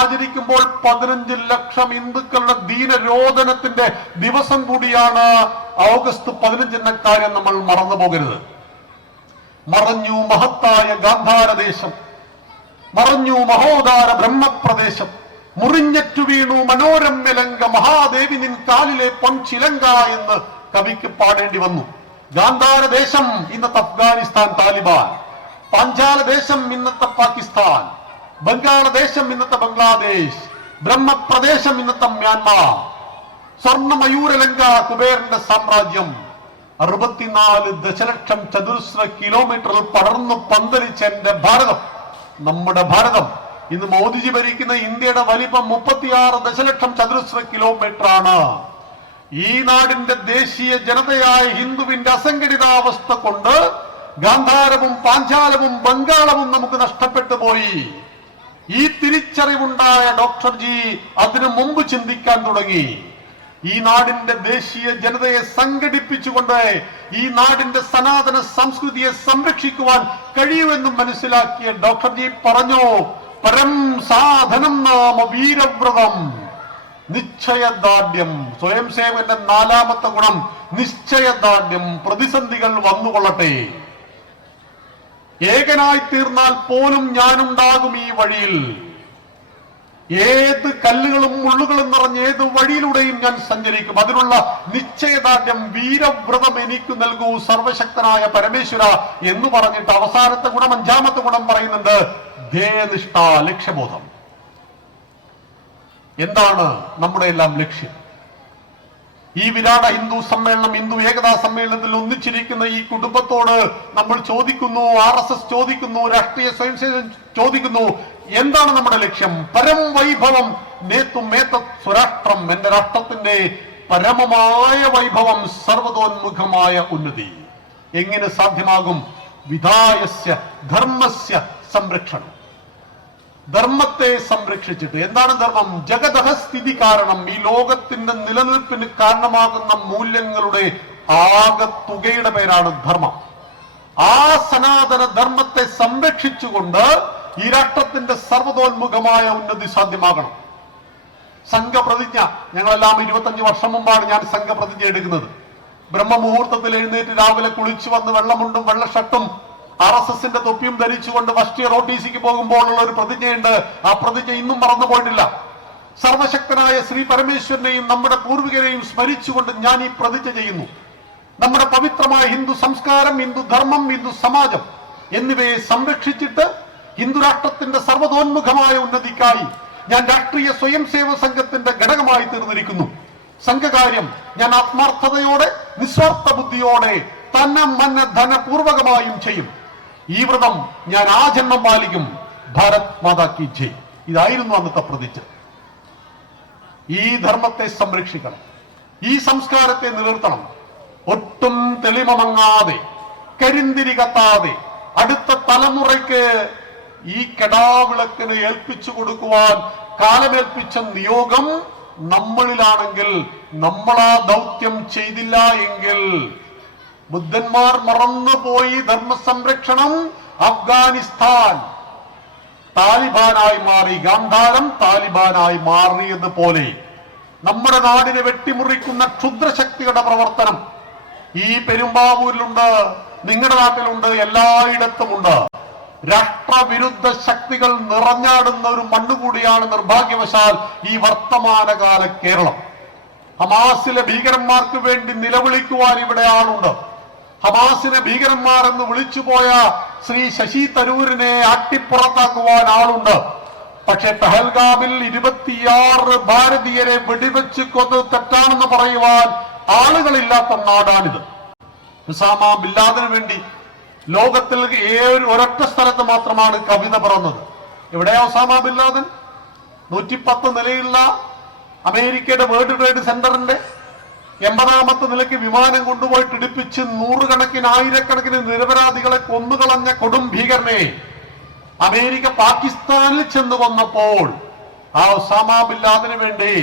ആചരിക്കുമ്പോൾ 15 ലക്ഷം ഹിന്ദുക്കളുടെ ദീനരോധനത്തിന്റെ ദിവസം കൂടിയാണ് ഓഗസ്റ്റ് 15 എന്ന കാര്യം നമ്മൾ മറന്നു പോകരുത്. മറഞ്ഞു മഹത്തായ ഗാന്ധാരദേശം, മറഞ്ഞു മഹോദാര ബ്രഹ്മപ്രദേശം, മുറിഞ്ഞറ്റു വീണു മനോരമ്യലങ്ക, മഹാദേവി നിൻ കാലിലെ പൊൻചിലങ്ക എന്ന് കവിക്ക് പാടേണ്ടി വന്നു. ഗാന്ധാരദേശം ഇന്നത്തെ അഫ്ഗാനിസ്ഥാൻ താലിബാൻ, പാഞ്ചാലദേശം ഇന്നത്തെ പാകിസ്ഥാൻ, ബംഗാളദേശം ഇന്നത്തെ ബംഗ്ലാദേശ്, ബ്രഹ്മപ്രദേശം ഇന്നത്തെ മ്യാൻമാർ, സ്വർണ്ണമയൂരലങ്ക കുബേരന്റെ സാമ്രാജ്യം, 64 ദശലക്ഷം ചതുരശ്ര കിലോമീറ്ററിൽ പടർന്നു പന്തലിച്ച എന്റെ ഭാരതം, നമ്മുടെ ഭാരതം. ഇന്ന് മോദിജി ഭരിക്കുന്ന ഇന്ത്യയുടെ വലിപ്പം 36 ദശലക്ഷം ചതുരശ്ര കിലോമീറ്റർ ആണ്. ഈ നാടിന്റെ ദേശീയ ജനതയായ ഹിന്ദുവിന്റെ അസംഘടിതാവസ്ഥ കൊണ്ട് ഗാന്ധാരവും പാഞ്ചാലവും ബംഗാളവും നമുക്ക് നഷ്ടപ്പെട്ടു പോയി. ഈ തിരിച്ചറിവുണ്ടായ ഡോക്ടർ ജി അതിനു മുമ്പ് ചിന്തിക്കാൻ തുടങ്ങി. ഈ നാടിന്റെ ദേശീയ ജനതയെ സംഘടിപ്പിച്ചുകൊണ്ട് ഈ നാടിന്റെ സനാതന സംസ്കൃതിയെ സംരക്ഷിക്കുവാൻ കഴിയുമെന്നും മനസ്സിലാക്കിയ ഡോക്ടർ ജി പറഞ്ഞു, പരം സാധനം നാമ വീരവ്രതം നിശ്ചയദാർഢ്യം. സ്വയം സേവന്റെ 4ാമത്തെ ഗുണം നിശ്ചയദാർഢ്യം. പ്രതിസന്ധികൾ വന്നുകൊള്ളട്ടെ, ഏകനായി തീർന്നാൽ പോലും ഞാനുണ്ടാകും ഈ വഴിയിൽ. ഏത് കല്ലുകളും മുള്ളുകളും നിറഞ്ഞ ഏത് വഴിയിലൂടെയും ഞാൻ സഞ്ചരിക്കും. അതിനുള്ള നിശ്ചയദാർഢ്യം, വീരവ്രതം എനിക്ക് നൽകൂ സർവശക്തനായ പരമേശ്വര എന്ന് പറഞ്ഞിട്ട് അവസാനത്തെ ഗുണം, 5ാമത്തെ ഗുണം പറയുന്നുണ്ട്, ധ്യേയനിഷ്ഠ, ലക്ഷ്യബോധം. എന്താണ് നമ്മുടെ എല്ലാം ലക്ഷ്യം? ഈ വിരാട ഹിന്ദു സമ്മേളനം, ഹിന്ദു ഏകതാ സമ്മേളനത്തിൽ ഒന്നിച്ചിരിക്കുന്ന ഈ കുടുംബത്തോട് നമ്മൾ ചോദിക്കുന്നു, RSS ചോദിക്കുന്നു, രാഷ്ട്രീയ സ്വയംസേവകൻ ചോദിക്കുന്നു, എന്താണ് നമ്മുടെ ലക്ഷ്യം? പരം വൈഭവം സ്വരാഷ്ട്രം, എന്റെ രാഷ്ട്രത്തിന്റെ പരമമായ വൈഭവം, സർവതോന്മുഖമായ ഉന്നതി. എങ്ങനെ സാധ്യമാകും? വിധായസ്യ ധർമ്മസ്യ സംരക്ഷണം. ധർമ്മത്തെ സംരക്ഷിച്ചിട്ട്. എന്താണ് ധർമ്മം? ജഗതഃ സ്ഥിതി കാരണം, ഈ ലോകത്തിന്റെ നിലനിൽപ്പിന് കാരണമാകുന്ന മൂല്യങ്ങളുടെ ആകത്തുകയുടെ പേരാണ് ധർമ്മം. ആ സനാതന ധർമ്മത്തെ സംരക്ഷിച്ചുകൊണ്ട് ഈ രാഷ്ട്രത്തിന്റെ സർവ്വതോന്മുഖമായ ഉന്നതി സാധ്യമാകണം. സംഘപ്രതിജ്ഞ ഞങ്ങളെല്ലാം 25 വർഷം മുമ്പാണ് ഞാൻ സംഘപ്രതിജ്ഞ എടുക്കുന്നത്. ബ്രഹ്മമുഹൂർത്തത്തിൽ എഴുന്നേറ്റ് രാവിലെ കുളിച്ചു വന്ന് വെള്ളമുണ്ടും വെള്ള ഷർട്ടും RSSന്റെ തൊപ്പിയും ധരിച്ചുകൊണ്ട് ഫസ്റ്റ് ഇയർ OTCക്ക് പോകുമ്പോഴുള്ള ഒരു പ്രതിജ്ഞയുണ്ട്. ആ പ്രതിജ്ഞ ഇന്നും മറന്നു പോയിട്ടില്ല. സർവശക്തനായ ശ്രീ പരമേശ്വരനെയും നമ്മുടെ പൂർവികരെയും സ്മരിച്ചുകൊണ്ട് ഞാൻ ഈ പ്രതിജ്ഞ ചെയ്യുന്നു. നമ്മുടെ പവിത്രമായ ഹിന്ദു സംസ്കാരം, ഹിന്ദു ധർമ്മം, ഹിന്ദു സമാജം എന്നിവയെ സംരക്ഷിച്ചിട്ട് ഹിന്ദു രാഷ്ട്രത്തിന്റെ സർവ്വതോന്മുഖമായ ഉന്നതിക്കായി ഞാൻ രാഷ്ട്രീയ സ്വയം സേവക സംഘത്തിന്റെ ഘടകമായി തീർന്നിരിക്കുന്നു. സംഘകാര്യം ഞാൻ ആത്മാർത്ഥതയോടെ, നിസ്വാർത്ഥ ബുദ്ധിയോടെ, ധനപൂർവകമായും ചെയ്യും. ഈ വ്രതം ഞാൻ ആജന്മം പാലിക്കും. ഭാരത് മാതാ കി ജയ്. ഇതായിരുന്നു അന്നത്തെ പ്രതിജ്ഞ. ഈ ധർമ്മത്തെ സംരക്ഷിക്കണം, ഈ സംസ്കാരത്തെ നിലനിർത്തണം. ഒട്ടും തെളിമങ്ങാതെ, കരിന്തിരി കത്താതെ അടുത്ത തലമുറയ്ക്ക് ഈ കെടാവിളക്കിന് ഏൽപ്പിച്ചു കൊടുക്കുവാൻ കാലമേൽപ്പിച്ച നിയോഗം നമ്മളിലാണെങ്കിൽ, നമ്മളാ ദൗത്യം ചെയ്തില്ല എങ്കിൽ ബുദ്ധന്മാർ മറന്നുപോയി ധർമ്മസംരക്ഷണം. അഫ്ഗാനിസ്ഥാൻ താലിബാനായി മാറി, ഗാന്ധാരം താലിബാനായി മാറിയതുപോലെ നമ്മുടെ നാടിനെ വെട്ടിമുറിക്കുന്ന ക്ഷുദ്രശക്തികളുടെ പ്രവർത്തനം ഈ പെരുമ്പാവൂരിലുണ്ട്, നിങ്ങളുടെ നാട്ടിലുണ്ട്, എല്ലായിടത്തുമുണ്ട്. രാഷ്ട്രവിരുദ്ധ ശക്തികൾ നിറഞ്ഞാടുന്ന ഒരു മണ്ണുകൂടിയാണ് നിർഭാഗ്യവശാൽ ഈ വർത്തമാനകാല കേരളം. ഹമാസിലെ ഭീകരന്മാർക്ക് വേണ്ടി നിലവിളിക്കുവാൻ ഇവിടെ ആളുണ്ട്. ഹമാസിനെ ഭീകരന്മാർ എന്ന് വിളിച്ചുപോയ ശ്രീ ശശി തരൂരിനെ അട്ടിപ്പുറത്താക്കുവാൻ ആളുണ്ട്. പക്ഷെ പെഹൽഗാമിൽ 26 ഭാരതീയരെ വെടിവെച്ച് കൊന്ന് തെറ്റാണെന്ന് പറയുവാൻ ആളുകളില്ലാത്ത നാടാണിത്. ഉസാമ ബിൻ ലാദന് വേണ്ടി ലോകത്തിൽ ഒരൊറ്റ സ്ഥലത്ത് മാത്രമാണ് കവിത പിറന്നത്. എവിടെയാ ഉസാമ ബിൻ ലാദൻ? 110 നിലയുള്ള അമേരിക്കയുടെ വേൾഡ് ട്രേഡ് സെന്ററിന്റെ 80ാമത്തെ നിലയ്ക്ക് വിമാനം കൊണ്ടുപോയിട്ട് ഇടിപ്പിച്ച് നൂറുകണക്കിന് ആയിരക്കണക്കിന് നിരപരാധികളെ കൊന്നുകളഞ്ഞ കൊടും ഭീകരനെ അമേരിക്ക പാകിസ്ഥാനിൽ ചെന്ന് കൊന്നപ്പോൾ ആ ഉസാമ ബിൻ ലാദന് വേണ്ടി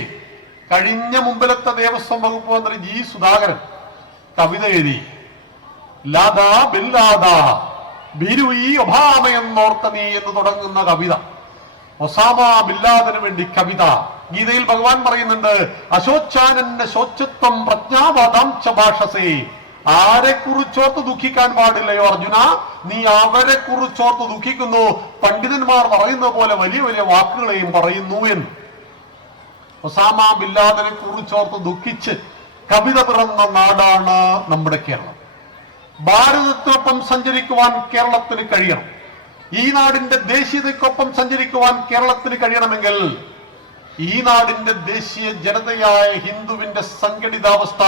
കഴിഞ്ഞ മുമ്പിലത്തെ ദേവസ്വം വകുപ്പ് മന്ത്രി ജി സുധാകരൻ കവിത എഴുതി. ലാദാ ബില്ലാദാ ബിരുയി ഒബാമയെന്നോർത്ത നീ എന്ന് തുടങ്ങുന്ന കവിത. ഒസാമ ബിൻ ലാദന് വേണ്ടി കവിത. ഗീതയിൽ ഭഗവാൻ പറയുന്നുണ്ട്, അശോച്ചാനന്റെ ശോചത്വം പ്രജ്ഞാവാദാം ച ഭാഷസേ. ആരെ കുറിച്ചോർത്ത് ദുഃഖിക്കാൻ പാടില്ലയോ അർജുന, നീ അവരെ കുറിച്ചോർത്ത് ദുഃഖിക്കുന്നു. പണ്ഡിതന്മാർ പറയുന്ന പോലെ വലിയ വലിയ വാക്കുകളെയും പറയുന്നു എന്ന്. ഒസാമ ബിൻ ലാദനെ കുറിച്ചോർത്ത് ദുഃഖിച്ച് കവിത പിറന്ന നാടാണ് നമ്മുടെ കേരളം. ഭാരതത്തിനൊപ്പം സഞ്ചരിക്കുവാൻ കേരളത്തിന് കഴിയണം. ഈ നാടിന്റെ ദേശീയതയ്ക്കൊപ്പം സഞ്ചരിക്കുവാൻ കേരളത്തിന് കഴിയണമെങ്കിൽ ഈ നാടിന്റെ ദേശീയ ജനതയായ ഹിന്ദുവിന്റെ സംഘടിതാവസ്ഥ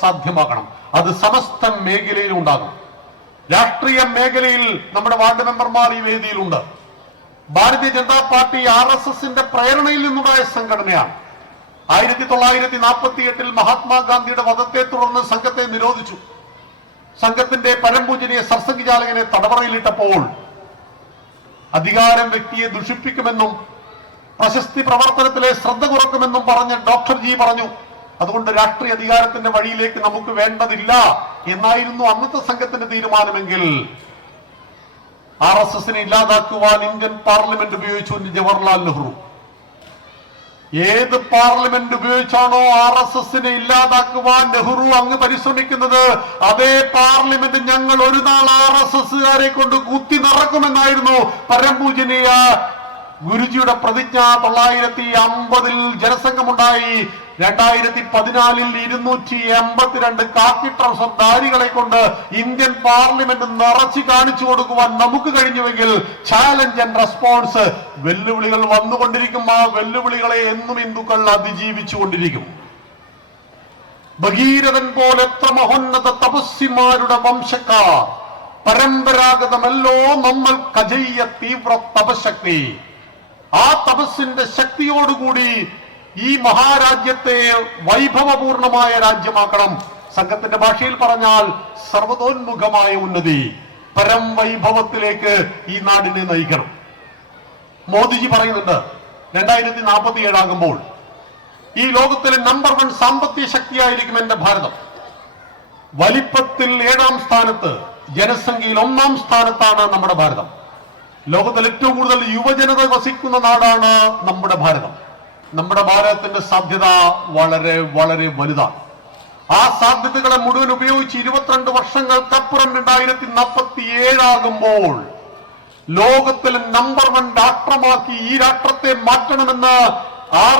സാധ്യമാകണം. അത് സമസ്ത മേഖലയിലും ഉണ്ടാകണം. രാഷ്ട്രീയ മേഖലയിൽ നമ്മുടെ വാർഡ് മെമ്പർമാർ ഈ വേദിയിലുണ്ട്. ഭാരതീയ ജനതാ പാർട്ടി RSSന്റെ പ്രേരണയിൽ നിന്നുണ്ടായ സംഘടനയാണ്. 1948 മഹാത്മാഗാന്ധിയുടെ വധത്തെ തുടർന്ന് സംഘത്തെ നിരോധിച്ചു. സംഘത്തിന്റെ പരംപൂജനീയ സർസംഘചാലകനെ തടവറയിലിട്ടപ്പോൾ അധികാരം വ്യക്തിയെ ദുഷിപ്പിക്കുമെന്നും പ്രശസ്തി പ്രവർത്തനത്തിലെ ശ്രദ്ധ കുറക്കുമെന്നും പറഞ്ഞ ഡോക്ടർ ജി പറഞ്ഞു, അതുകൊണ്ട് രാഷ്ട്രീയ അധികാരത്തിന്റെ വഴിയിലേക്ക് നമുക്ക് വേണ്ടതില്ല എന്നായിരുന്നു അന്നത്തെ സംഘത്തിന്റെ തീരുമാനമെങ്കിൽ RSSനെ ഇല്ലാതാക്കുവാൻ ഇന്ത്യൻ പാർലമെന്റ് ഉപയോഗിച്ചു ജവഹർലാൽ നെഹ്റു. ഏത് പാർലമെന്റ് ഉപയോഗിച്ചാണോ RSSനെ ഇല്ലാതാക്കുവാൻ നെഹ്റു അങ്ങ് പരിശ്രമിക്കുന്നത്, അതേ പാർലമെന്റ് ഞങ്ങൾ ഒരു നാൾ RSSകാരെ കൊണ്ട് കുത്തി നിറക്കുമെന്നായിരുന്നു പരംപൂജനീയ ഗുരുജിയുടെ പ്രതിജ്ഞ. 1950 ജനസംഘമുണ്ടായി. 2014 282 കാക്കി ട്രൗസർധാരികളെ കൊണ്ട് ഇന്ത്യൻ പാർലമെന്റ് നിറച്ചു കാണിച്ചു കൊടുക്കുവാൻ നമുക്ക് കഴിഞ്ഞുവെങ്കിൽ ചാലഞ്ച് ആൻഡ് റെസ്പോൺസ്, വെല്ലുവിളികൾ വന്നുകൊണ്ടിരിക്കും. ആ വെല്ലുവിളികളെ എന്നും ഹിന്ദുക്കൾ അതിജീവിച്ചു കൊണ്ടിരിക്കും. ഭഗീരഥൻ പോലെ എത്ര മഹോന്നത തപസ്വിമാരുടെ വംശക്കാർ, പരമ്പരാഗതമല്ലോ നമ്മൾ കജയ്യ തീവ്ര തപശക്തി. ആ തപസ്സിന്റെ ശക്തിയോടുകൂടി ഈ മഹാരാജ്യത്തെ വൈഭവപൂർണമായ രാജ്യമാക്കണം. സംഘത്തിന്റെ ഭാഷയിൽ പറഞ്ഞാൽ സർവതോന്മുഖമായ ഉന്നതി, പരം വൈഭവത്തിലേക്ക് ഈ നാടിനെ നയിക്കണം. മോദിജി പറയുന്നുണ്ട് 2047 ആകുമ്പോൾ ഈ ലോകത്തിലെ നമ്പർ 1 സാമ്പത്തിക ശക്തിയായിരിക്കും എന്റെ ഭാരതം. വലിപ്പത്തിൽ 7ാം സ്ഥാനത്ത്, ജനസംഖ്യയിൽ 1ാം സ്ഥാനത്താണ് നമ്മുടെ ഭാരതം. ലോകത്തിൽ ഏറ്റവും കൂടുതൽ യുവജനത വസിക്കുന്ന നാടാണ് നമ്മുടെ ഭാരതം. നമ്മുടെ ഭാരതത്തിന്റെ സാധ്യത വളരെ വളരെ വലുതാണ്. ആ സാധ്യതകളെ മുഴുവൻ ഉപയോഗിച്ച് 22 വർഷങ്ങൾക്കപ്പുറം 2047 ആകുമ്പോൾ ലോകത്തിലെ നമ്പർ 1 രാഷ്ട്രമാക്കി ഈ രാഷ്ട്രത്തെ മാറ്റണമെന്ന്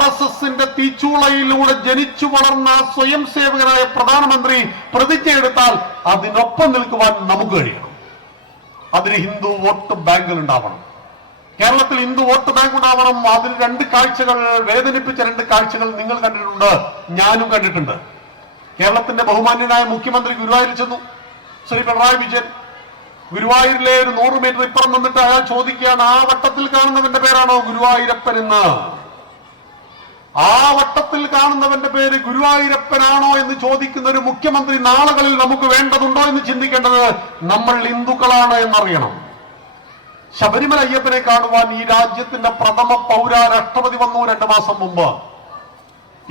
RSSന്റെ തീച്ചൂളയിലൂടെ ജനിച്ചു വളർന്ന സ്വയം സേവകനായ പ്രധാനമന്ത്രി പ്രതിജ്ഞയെടുത്താൽ അതിനൊപ്പം നിൽക്കുവാൻ നമുക്ക് കഴിയണം. അതിന് ഹിന്ദു വോട്ട് ബാങ്കുകൾ ഉണ്ടാവണം. കേരളത്തിൽ ഹിന്ദു വോട്ട് ബാങ്ക് ഉണ്ടാവണം. അതിൽ 2 കാഴ്ചകൾ, വേദനിപ്പിച്ച 2 കാഴ്ചകൾ നിങ്ങൾ കണ്ടിട്ടുണ്ട്, ഞാനും കണ്ടിട്ടുണ്ട്. കേരളത്തിന്റെ ബഹുമാന്യനായ മുഖ്യമന്ത്രി ഗുരുവായൂരിൽ ചെന്നു. ശ്രീ പിണറായി വിജയൻ ഗുരുവായൂരിലെ ഒരു 100 മീറ്റർ ഇപ്പുറം നിന്നിട്ട് അയാൾ ചോദിക്കുകയാണ്, ആ വട്ടത്തിൽ കാണുന്നവന്റെ പേരാണോ ഗുരുവായൂരപ്പൻ എന്ന്? ആ വട്ടത്തിൽ കാണുന്നവന്റെ പേര് ഗുരുവായൂരപ്പനാണോ എന്ന് ചോദിക്കുന്ന ഒരു മുഖ്യമന്ത്രി നാളുകളിൽ നമുക്ക് വേണ്ടതുണ്ടോ എന്ന് ചിന്തിക്കേണ്ടത് നമ്മൾ ഹിന്ദുക്കളാണ് എന്നറിയണം. ശബരിമല അയ്യപ്പനെ കാണുവാൻ ഈ രാജ്യത്തിന്റെ പ്രഥമ പൗര രാഷ്ട്രപതി വന്നു 2 മാസം മുമ്പ്.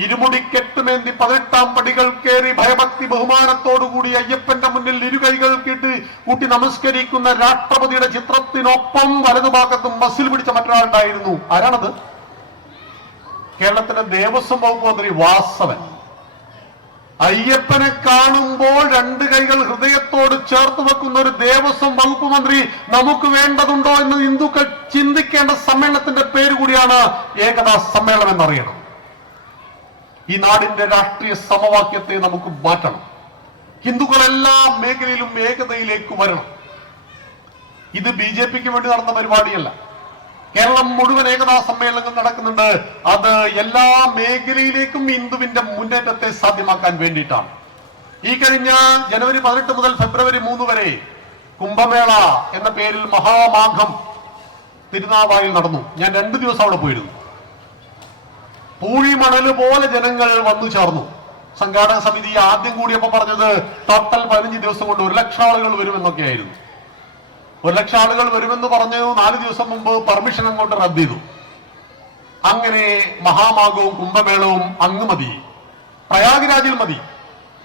ഇരുമുടിക്കെട്ടുമേന്തി 18 പടികൾ കയറി ഭയഭക്തി ബഹുമാനത്തോടുകൂടി അയ്യപ്പന്റെ മുന്നിൽ ഇരുകൈകൾ കൂട്ടി നമസ്കരിക്കുന്ന രാഷ്ട്രപതിയുടെ ചിത്രത്തിനൊപ്പം വലതുഭാഗത്തും മസിൽ പിടിച്ച മറ്റൊരാളുണ്ടായിരുന്നു. ആരാണത്? കേരളത്തിന്റെ ദേവസ്വം വകുപ്പ് മന്ത്രി വാസവൻ. അയ്യപ്പനെ കാണുമ്പോൾ 2 കൈകൾ ഹൃദയത്തോട് ചേർത്ത് വെക്കുന്ന ഒരു ദേവസ്വം വകുപ്പ് മന്ത്രി നമുക്ക് വേണ്ടതുണ്ടോ എന്ന് ഹിന്ദുക്കൾ ചിന്തിക്കേണ്ട സമ്മേളനത്തിന്റെ പേര് കൂടിയാണ് ഏകതാ സമ്മേളനം എന്നറിയണം. ഈ നാടിന്റെ രാഷ്ട്രീയ സമവാക്യത്തെ നമുക്ക് മാറ്റണം. ഹിന്ദുക്കൾ എല്ലാ മേഖലയിലും ഏകതയിലേക്ക് വരണം. ഇത് BJPക്ക് വേണ്ടി നടന്ന പരിപാടിയല്ല. കേരളം മുഴുവൻ ഏകതാ സമ്മേളനങ്ങൾ നടക്കുന്നുണ്ട്. അത് എല്ലാ മേഖലയിലേക്കും ഹിന്ദുവിന്റെ മുന്നേറ്റത്തെ സാധ്യമാക്കാൻ വേണ്ടിയിട്ടാണ്. ഈ കഴിഞ്ഞ ജനുവരി 18 മുതൽ ഫെബ്രുവരി 3 വരെ കുംഭമേള എന്ന പേരിൽ മഹാമാഘം തിരുനാവായിൽ നടന്നു. ഞാൻ 2 ദിവസം അവിടെ പോയിരുന്നു. പൂഴിമണല് പോലെ ജനങ്ങൾ വന്നു ചേർന്നു. സംഘാടക സമിതി ആദ്യം കൂടിയപ്പോ പറഞ്ഞത് ടോട്ടൽ 15 ദിവസം കൊണ്ട് 1 ലക്ഷം ആളുകൾ വരുമെന്നൊക്കെയായിരുന്നു. 1 ലക്ഷം ആളുകൾ വരുമെന്ന് പറഞ്ഞു. 4 ദിവസം മുമ്പ് പെർമിഷൻ അങ്ങോട്ട് റദ്ദ് ചെയ്തു. അങ്ങനെ മഹാമാഘവും കുംഭമേളവും അങ്ങ് മതി, പ്രയാഗ്രാജിൽ മതി.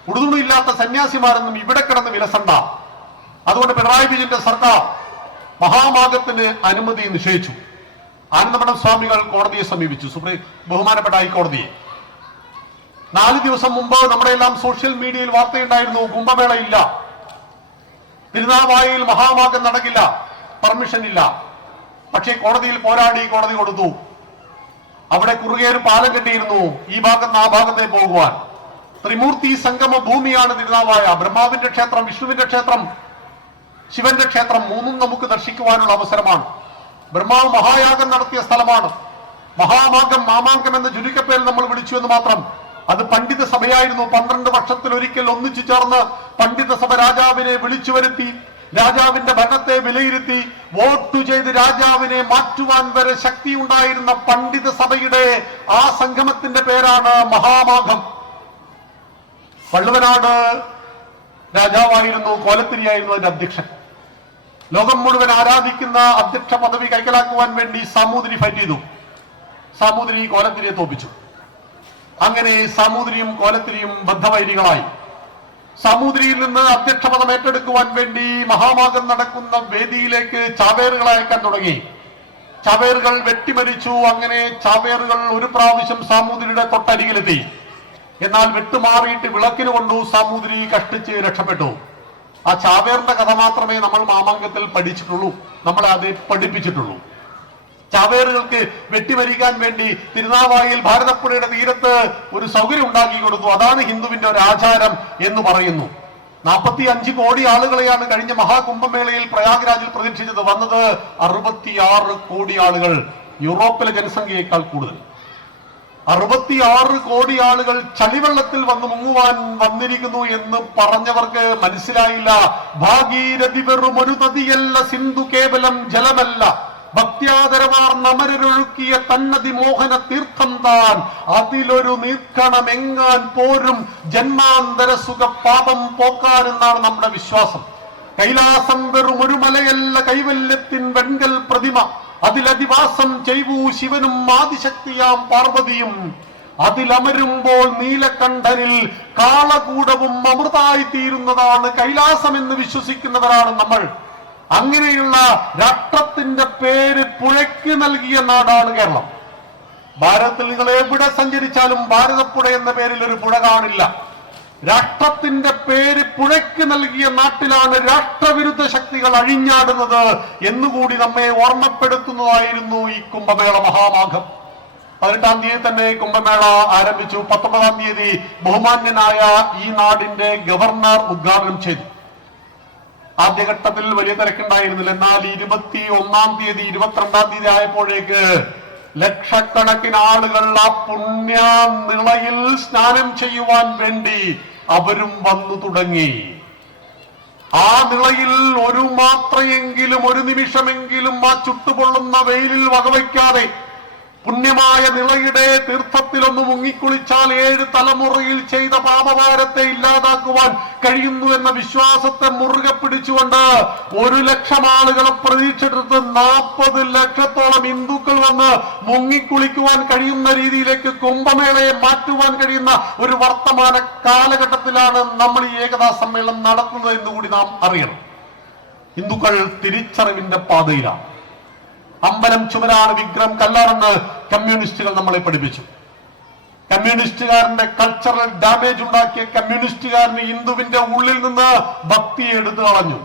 ഉടുതുണിയില്ലാത്ത സന്യാസിമാരൊന്നും ഇവിടെ കിടന്ന് വിലസണ്ട. അതുകൊണ്ട് പിണറായി വിജയന്റെ സർക്കാർ മഹാമാഘത്തിന് അനുമതി നിഷേധിച്ചു. ആനന്ദമഠം സ്വാമികൾ കോടതിയെ സമീപിച്ചു, ബഹുമാനപ്പെട്ട ഹൈക്കോടതിയെ. 4 ദിവസം മുമ്പ് നമ്മുടെ എല്ലാം സോഷ്യൽ മീഡിയയിൽ വാർത്തയുണ്ടായിരുന്നു, കുംഭമേള ഇല്ല, തിരുനാവായിൽ മഹാമാഘം നടക്കില്ല, പെർമിഷൻ ഇല്ല. പക്ഷേ കോടതിയിൽ പോരാടി, കോടതി കൊടുത്തു. അവിടെ കുറുകെ ഒരു പാലം കെട്ടിയിരുന്നു ഈ ഭാഗത്ത് ആ ഭാഗത്തെ പോകുവാൻ. ത്രിമൂർത്തി സംഗമ ഭൂമിയാണ് തിരുനാവായ. ബ്രഹ്മാവിന്റെ ക്ഷേത്രം, വിഷ്ണുവിന്റെ ക്ഷേത്രം, ശിവന്റെ ക്ഷേത്രം 3ഉം നമുക്ക് ദർശിക്കുവാനുള്ള അവസരമാണ്. ബ്രഹ്മാവ് മഹായാഗം നടത്തിയ സ്ഥലമാണ്. മഹാമാഘം, മാമാങ്കം എന്ന ചുരുക്കപ്പേരിൽ നമ്മൾ വിളിച്ചു എന്ന് മാത്രം. അത് പണ്ഡിത സഭയായിരുന്നു. 12 വർഷത്തിൽ ഒരിക്കൽ ഒന്നിച്ചു ചേർന്ന് പണ്ഡിത സഭ രാജാവിനെ വിളിച്ചു വരുത്തി, രാജാവിന്റെ ഭരണത്തെ വിലയിരുത്തി, വോട്ട് ചെയ്ത് രാജാവിനെ മാറ്റുവാൻ വരെ ശക്തി ഉണ്ടായിരുന്ന പണ്ഡിത സഭയുടെ ആ സംഗമത്തിന്റെ പേരാണ് മഹാമാഘം. വള്ളുവനാട് രാജാവായിരുന്നു, കോലത്തിരിയായിരുന്നു അതിന്റെ അധ്യക്ഷൻ. ലോകം മുഴുവൻ ആരാധിക്കുന്ന അധ്യക്ഷ പദവി കൈക്കലാക്കുവാൻ വേണ്ടി സാമൂതിരി ഫൈറ്റ് ചെയ്തു. സാമൂതിരി കോലത്തിരിയെ തോപ്പിച്ചു. അങ്ങനെ സാമൂതിരിയും കോലത്തിരിയും ബദ്ധവൈരികളായി. സാമൂതിരിയിൽ നിന്ന് അധ്യക്ഷ പദം ഏറ്റെടുക്കുവാൻ വേണ്ടി മഹാമാഘം നടക്കുന്ന വേദിയിലേക്ക് ചാവേറുകളെ അയക്കാൻ തുടങ്ങി. ചാവേറുകൾ വെട്ടിമരിച്ചു. അങ്ങനെ ചാവേറുകൾ ഒരു പ്രാവശ്യം സാമൂതിരിയുടെ തൊട്ടരികിലെത്തി. എന്നാൽ വിട്ടുമാറിയിട്ട് വിളക്കിന് കൊണ്ടു സാമൂതിരി കഷ്ടിച്ച് രക്ഷപ്പെട്ടു. ആ ചാവേറിന്റെ കഥ മാത്രമേ നമ്മൾ മാമാങ്കത്തിൽ പഠിച്ചിട്ടുള്ളൂ, നമ്മളെ അത് പഠിപ്പിച്ചിട്ടുള്ളൂ. ചാവേറുകൾക്ക് വെട്ടിമരിക്കാൻ വേണ്ടി തിരുനാവായിൽ ഭാരതപ്പുഴയുടെ തീരത്ത് ഒരു സൗകര്യം ഉണ്ടാക്കി കൊടുത്തു. അതാണ് ഹിന്ദുവിന്റെ ഒരു ആചാരം എന്ന് പറയുന്നു. 45 കോടി ആളുകളെയാണ് കഴിഞ്ഞ മഹാകുംഭമേളയിൽ പ്രയാഗ്രാജിൽ പ്രതീക്ഷിച്ചത്. വന്നത് 66 കോടി ആളുകൾ, യൂറോപ്പിലെ ജനസംഖ്യയേക്കാൾ കൂടുതൽ. 66 കോടി ആളുകൾ ചളിവെള്ളത്തിൽ വന്ന് മുങ്ങുവാൻ വന്നിരിക്കുന്നു എന്ന് പറഞ്ഞവർക്ക് മനസ്സിലായില്ല. ഭാഗീരഥി വെറും ഒരു നദിയല്ല, സിന്ധു കേവലം ജലമല്ല, ഭക്ത്യാദരമാർ നമരൊഴുക്കിയ തന്നതി മോഹന തീർത്ഥം താൻ, അതിലൊരു നീർക്കണമെങ്ങാൻ പോരും ജന്മാന്തര സുഖ പാപം പോക്കാനെന്നാണ് നമ്മുടെ വിശ്വാസം. കൈലാസം വെറും ഒരു മലയല്ല, കൈവല്യത്തിൻ വെൺകൽ പ്രതിമ, അതിലധിവാസം ചെയ്വൂ ശിവനും ആദിശക്തിയാം പാർവതിയും, അതിലമരുമ്പോൾ നീലകണ്ഠനിൽ കാളകൂടവും അമൃതായി തീരുന്നതാണ് കൈലാസം എന്ന് വിശ്വസിക്കുന്നവരാണ് നമ്മൾ. അങ്ങനെയുള്ള രാഷ്ട്രത്തിന്റെ പേര് പുഴയ്ക്ക് നൽകിയ നാടാണ് കേരളം. ഭാരതത്തിൽ നിങ്ങൾ എവിടെ സഞ്ചരിച്ചാലും ഭാരതപ്പുഴ എന്ന പേരിൽ ഒരു പുഴ കാണില്ല. രാഷ്ട്രത്തിന്റെ പേര് പുഴയ്ക്ക് നൽകിയ നാട്ടിലാണ് രാഷ്ട്രവിരുദ്ധ ശക്തികൾ അഴിഞ്ഞാടുന്നത് എന്നുകൂടി നമ്മെ ഓർമ്മപ്പെടുത്തുന്നതായിരുന്നു ഈ കുംഭമേള മഹാമാഘം. 18-ാം തീയതി തന്നെ കുംഭമേള ആരംഭിച്ചു. 19-ാം തീയതി ബഹുമാന്യനായ ഈ നാടിന്റെ ഗവർണർ ഉദ്ഘാടനം ചെയ്തു. ആദ്യഘട്ടത്തിൽ വലിയ തിരക്കുണ്ടായിരുന്നില്ല. എന്നാൽ 21-ാം തീയതി 22-ാം തീയതി ആയപ്പോഴേക്ക് ലക്ഷക്കണക്കിന് ആളുകൾ ആ പുണ്യ നിളയിൽ സ്നാനം ചെയ്യുവാൻ വേണ്ടി അവരും വന്നു തുടങ്ങി. ആ നിളയിൽ ഒരു മാത്രയെങ്കിലും ഒരു നിമിഷമെങ്കിലും ആ ചുട്ടുപൊള്ളുന്ന വെയിലിൽ വകവയ്ക്കാതെ പുണ്യമായ നിളയുടെ തീർത്ഥത്തിലൊന്ന് മുങ്ങിക്കുളിച്ചാൽ 7 തലമുറയിൽ ചെയ്ത പാപഭാരത്തെ ഇല്ലാതാക്കുവാൻ കഴിയുന്നു എന്ന വിശ്വാസത്തെ മുറുകെ പിടിച്ചുകൊണ്ട് 1 ലക്ഷം ആളുകളെ പ്രതീക്ഷിച്ചെടുത്ത് 40 ലക്ഷത്തോളം ഹിന്ദുക്കൾ വന്ന് മുങ്ങിക്കുളിക്കുവാൻ കഴിയുന്ന രീതിയിലേക്ക് കുംഭമേളയെ മാറ്റുവാൻ കഴിയുന്ന ഒരു വർത്തമാന കാലഘട്ടത്തിലാണ് നമ്മൾ ഈ ഏകതാ സമ്മേളനം നടത്തുന്നത് എന്നുകൂടി നാം അറിയണം. ഹിന്ദുക്കൾ തിരിച്ചറിവിന്റെ പാതയിലാണ്. അമ്പലം ചുമരാണ്, വിഗ്രഹം കല്ലാണെന്ന് കമ്മ്യൂണിസ്റ്റുകൾ നമ്മളെ പഠിപ്പിച്ചു. കമ്മ്യൂണിസ്റ്റുകാരന്റെ കൾച്ചറൽ ഡാമേജ് ഉണ്ടാക്കിയ കമ്മ്യൂണിസ്റ്റുകാരന് ഹിന്ദുവിന്റെ ഉള്ളിൽ നിന്ന് ഭക്തി എടുത്തു കളഞ്ഞു.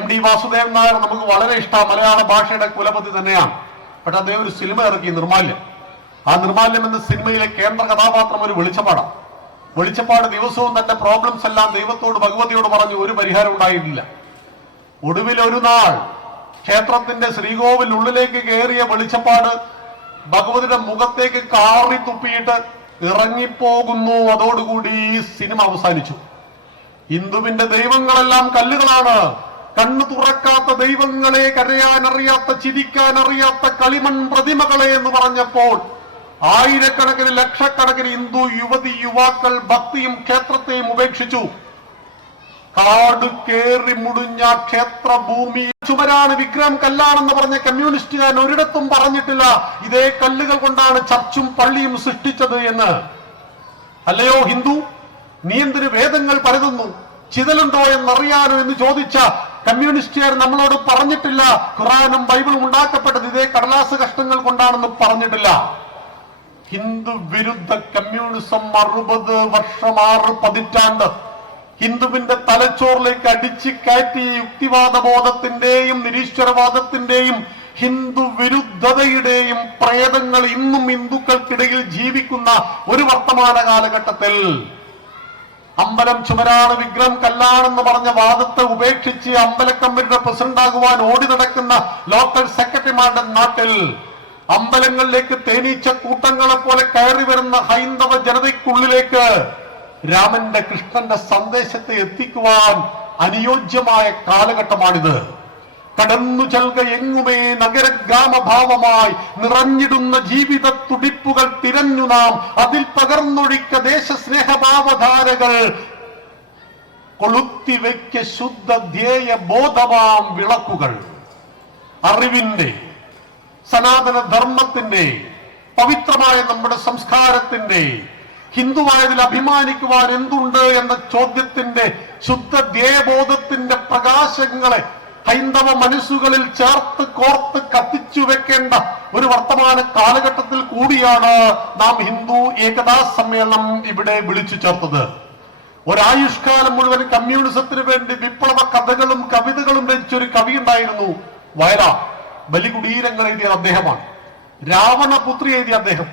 MD വാസുദേവൻ നായർ നമുക്ക് വളരെ ഇഷ്ടം, മലയാള ഭാഷയുടെ കുലപതി തന്നെയാണ്. പക്ഷെ അദ്ദേഹം ഒരു സിനിമ ഇറക്കി, നിർമാല്യം. ആ നിർമാല്യം എന്ന സിനിമയിലെ കേന്ദ്ര കഥാപാത്രം ഒരു വെളിച്ചപ്പാടാണ്. വെളിച്ചപ്പാട് ദിവസവും തന്റെ പ്രോബ്ലംസ് എല്ലാം ദൈവത്തോട് ഭഗവതിയോട് പറഞ്ഞു. ഒരു പരിഹാരം ഉണ്ടായിട്ടില്ല. ഒടുവിൽ ഒരു നാൾ ക്ഷേത്രത്തിന്റെ ശ്രീകോവിൽ ഉള്ളിലേക്ക് കയറിയ വെളിച്ചപ്പാട് ഭഗവതിയുടെ മുഖത്തേക്ക് കാറി തുപ്പിയിട്ട് ഇറങ്ങിപ്പോകുന്നു. അതോടുകൂടി ഈ സിനിമ അവസാനിച്ചു. ഹിന്ദുവിന്റെ ദൈവങ്ങളെല്ലാം കല്ലുകളാണ്. കണ്ണു തുറക്കാത്ത ദൈവങ്ങളെ, കരയാനറിയാത്ത ചിരിക്കാനറിയാത്ത കളിമൺ പ്രതിമകളെ എന്ന് പറഞ്ഞപ്പോൾ ആയിരക്കണക്കിന് ലക്ഷക്കണക്കിന് ഹിന്ദു യുവതി യുവാക്കൾ ഭക്തിയും ക്ഷേത്രത്തെയും ഉപേക്ഷിച്ചു. കാട് കേറി മുടിഞ്ഞ ക്ഷേത്രഭൂമി ചുമരാണ്, വിഗ്രഹം കല്ലാണെന്ന് പറഞ്ഞ കമ്മ്യൂണിസ്റ്റുകാരൻ ഒരിടത്തും പറഞ്ഞിട്ടില്ല ഇതേ കല്ലുകൾ കൊണ്ടാണ് ചർച്ചും പള്ളിയും സൃഷ്ടിച്ചത് എന്ന്. അല്ലയോ ഹിന്ദു, നീ എന്തിന് വേദങ്ങൾ പരതുന്നു? ചിതലുണ്ടോ എന്നറിയാനോ എന്ന് ചോദിച്ച കമ്മ്യൂണിസ്റ്റുകാർ നമ്മളോട് പറഞ്ഞിട്ടില്ല ഖുറാനും ബൈബിളും ഉണ്ടാക്കപ്പെട്ടത് ഇതേ കടലാസ് കഷ്ണങ്ങൾ കൊണ്ടാണെന്ന് പറഞ്ഞിട്ടില്ല. ഹിന്ദു വിരുദ്ധ കമ്മ്യൂണിസം 60 വർഷം 6 പതിറ്റാണ്ട് ഹിന്ദുവിന്റെ തലച്ചോറിലേക്ക് അടിച്ചു കയറ്റി യുക്തിവാദ ബോധത്തിന്റെയും നിരീശ്വരവാദത്തിന്റെയും ഹിന്ദു വിരുദ്ധതയുടെയും പ്രേതങ്ങൾ ഇന്നും ഹിന്ദുക്കൾക്കിടയിൽ ജീവിക്കുന്ന ഒരു വർത്തമാന കാലഘട്ടത്തിൽ അമ്പലം ചുമരാണ്, വിഗ്രഹം കല്ലാണെന്ന് പറഞ്ഞ വാദത്തെ ഉപേക്ഷിച്ച് അമ്പല കമ്മിറ്റിയുടെ പ്രസിഡന്റ് ആകുവാൻ ഓടി നടക്കുന്ന ലോക്കൽ സെക്രട്ടറിമാരുടെ നാട്ടിൽ അമ്പലങ്ങളിലേക്ക് തേനീച്ച കൂട്ടങ്ങളെ പോലെ കയറി വരുന്ന ഹൈന്ദവ ജനതയ്ക്കുള്ളിലേക്ക് രാമന്റെ കൃഷ്ണന്റെ സന്ദേശത്തെ എത്തിക്കുവാൻ അനുയോജ്യമായ കാലഘട്ടമാണിത്. കടന്നു ചെൽക എങ്ങുമേ നഗര ഗ്രാമഭാവമായി നിറഞ്ഞിടുന്ന ജീവിത തുടിപ്പുകൾ തിരഞ്ഞു നാം അതിൽ പകർന്നൊഴിക്ക ദേശസ്നേഹഭാവധാരകൾ കൊളുത്തിവെക്ക ശുദ്ധ ധ്യേയ ബോധമാം വിളക്കുകൾ. അറിവിന്റെ, സനാതന ധർമ്മത്തിന്റെ, പവിത്രമായ നമ്മുടെ സംസ്കാരത്തിന്റെ, ഹിന്ദുവായതിൽ അഭിമാനിക്കുവാൻ എന്തുണ്ട് എന്ന ചോദ്യത്തിന്റെ ശുദ്ധ ധ്യേയബോധത്തിന്റെ പ്രകാശങ്ങളെ ഹൈന്ദവ മനസ്സുകളിൽ ചേർത്ത് കോർത്ത് കത്തിച്ചു വെക്കേണ്ട ഒരു വർത്തമാന കാലഘട്ടത്തിൽ കൂടിയാണ് നാം ഹിന്ദു ഏകതാ സമ്മേളനം ഇവിടെ വിളിച്ചു ചേർത്തത്. ഒരായുഷ്കാലം മുഴുവൻ കമ്മ്യൂണിസത്തിന് വേണ്ടി വിപ്ലവ കഥകളും കവിതകളും രചിച്ചൊരു കവി ഉണ്ടായിരുന്നു, വയലാർ. ബലികുടീരങ്ങൾ എഴുതിയ അദ്ദേഹമാണ്. രാവണപുത്രി എഴുതിയ അദ്ദേഹം.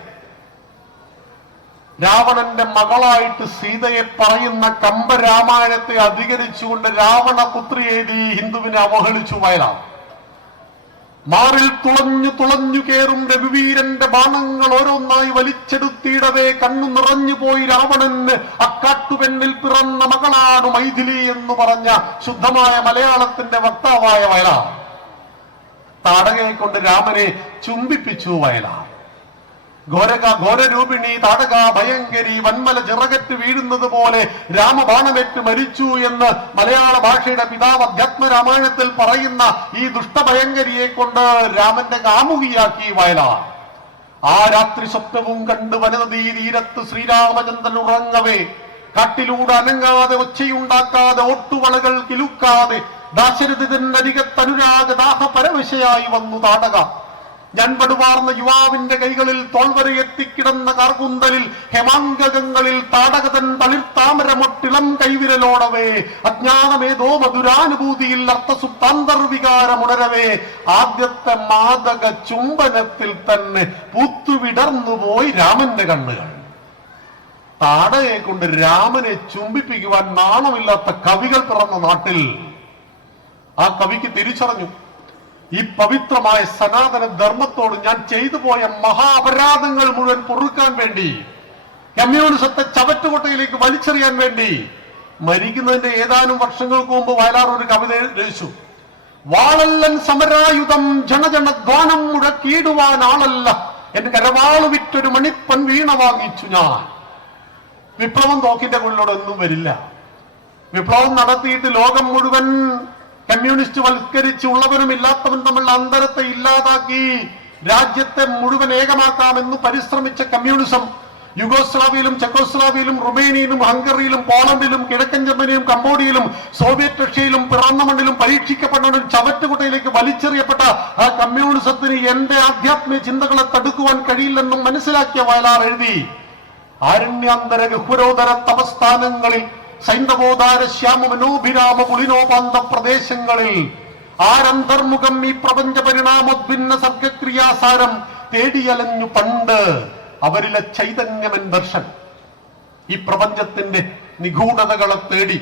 രാവണന്റെ മകളായിട്ട് സീതയെ പറയുന്ന കമ്പരാമായണത്തെ അധികരിച്ചുകൊണ്ട് രാവണപുത്രി എഴുതി ഹിന്ദുവിനെ അവഹേളിച്ചു വയലാർ. മാറിൽ തുളഞ്ഞു കയറും രഘുവീരന്റെ ബാണങ്ങൾ ഓരോന്നായി വലിച്ചെടുത്തിടവേ കണ്ണു നിറഞ്ഞുപോയി രാവണന് അക്കാട്ടുപെണ്ണിൽ പിറന്ന മകളാണ് മൈഥിലി എന്ന് പറഞ്ഞ ശുദ്ധമായ മലയാളത്തിന്റെ വക്താവായ വയലാർ. താടകയെ കൊണ്ട് രാമനെ ചുംബിപ്പിച്ചു വയലാർ. ഘോരരൂപിണി താടക ഭയങ്കരി വന്മല ചിറകറ്റ് വീഴുന്നത് പോലെ രാമബാണമേറ്റ് മരിച്ചു എന്ന് മലയാള ഭാഷയുടെ പിതാവ് അധ്യാത്മരാമായണത്തിൽ പറയുന്ന ഈ ദുഷ്ടഭയങ്കരിയെ കൊണ്ട് രാമന്റെ കാമുകിയാക്കി വയലാർ. ആ രാത്രി സ്വപ്നവും കണ്ട് വനനദീ തീരത്ത് ശ്രീരാമചന്ദ്രൻ ഉറങ്ങവേ കാട്ടിലൂടെ അനങ്ങാതെ ഒച്ചയുണ്ടാക്കാതെ ഓട്ടുവളകൾ കിലുക്കാതെ ദാശരഥിതരികത്തനുരാഗദാഹ പരവശയായി വന്നു താടക. ഞാൻ പടുവാർന്ന യുവാവിന്റെ കൈകളിൽ തോൾവരയെത്തിക്കിടന്ന കാർകുന്തലിൽ ഹേമാങ്കകങ്ങളിൽ താടകതൻ തളിർത്താമരമൊട്ടിളം കൈവിരലോടവേ അജ്ഞാനമേതോ മധുരാനുഭൂതിയിൽ അർത്ഥസുപ്താന്തർവികാരമുണരവേ ആദ്യത്തെ മാദക ചുംബനത്തിൽ തന്നെ പൂത്തുവിടർന്നുപോയി രാമന്റെ കണ്ണുകൾ. താടകയെ കൊണ്ട് രാമനെ ചുംബിപ്പിക്കുവാൻ നാണമില്ലാത്ത കവികൾ പിറന്ന നാട്ടിൽ ആ കവിക്ക് തിരിച്ചറിഞ്ഞു, ഈ പവിത്രമായ സനാതന ധർമ്മത്തോട് ഞാൻ ചെയ്തു പോയ മഹാപരാധങ്ങൾ മുഴുവൻ പൊറുക്കാൻ വേണ്ടി, കമ്മ്യൂണിസത്തെ ചവറ്റുകൊട്ടയിലേക്ക് വലിച്ചെറിയാൻ വേണ്ടി മരിക്കുന്നതിന്റെ ഏതാനും വർഷങ്ങൾക്ക് മുമ്പ് വയലാർ ഒരു കവിത രചിച്ചു. വാളല്ലൻ സമരായുധം ജനജനധ്വാനം മുഴക്കിയിടുവാൻ ആളല്ല, എന്റെ കരവാള് വിറ്റൊരു മണിപ്പൻ വീണ വാങ്ങിച്ചു ഞാൻ. വിപ്ലവം തോക്കിന്റെ മുകളിലൂടെ ഒന്നും വരില്ല. വിപ്ലവം നടത്തിയിട്ട് ലോകം മുഴുവൻ കമ്മ്യൂണിസ്റ്റ് വൽക്കരിച്ച് ഉള്ളവരും ഇല്ലാത്തവൻ തമ്മിലുള്ള അന്തരത്തെ ഇല്ലാതാക്കി രാജ്യത്തെ മുഴുവൻ ഏകമാക്കാമെന്ന് പരിശ്രമിച്ച കമ്മ്യൂണിസം യുഗോസ്ലാവിയയിലും ചെക്കോസ്ലാവിയയിലും റുമേനിയയിലും ഹംഗറിയിലും പോളണ്ടിലും കിഴക്കൻ ജർമ്മനിയിലും കംബോഡിയയിലും സോവിയറ്റ് റഷ്യയിലും പിറന്ന മണ്ണിലും പരീക്ഷിക്കപ്പെട്ടവരും ചവറ്റുകുട്ടയിലേക്ക് വലിച്ചെറിയപ്പെട്ട ആ കമ്മ്യൂണിസത്തിന് എന്റെ ആധ്യാത്മിക ചിന്തകളെ തടുക്കുവാൻ കഴിയില്ലെന്നും മനസ്സിലാക്കിയ വയലാർ എഴുതി, ആരണ്യാന്തര ഗഹ്വരോദര തപസ്ഥാനങ്ങളിൽ സൈന്ധവോദാര ശ്യാമ മനോഭിരാമ പുളിനോപാന്ത പ്രദേശങ്ങളിൽ ആരന്തർമുഖം ഈ പ്രപഞ്ച പരിണാമോദ്ഭിന്ന സർഗക്രിയാസാരം തേടിയലഞ്ഞു പണ്ട് അവരിലെ ചൈതന്യമൻ ദർശൻ. ഈ പ്രപഞ്ചത്തിന്റെ നിഗൂഢതകളെ തേടി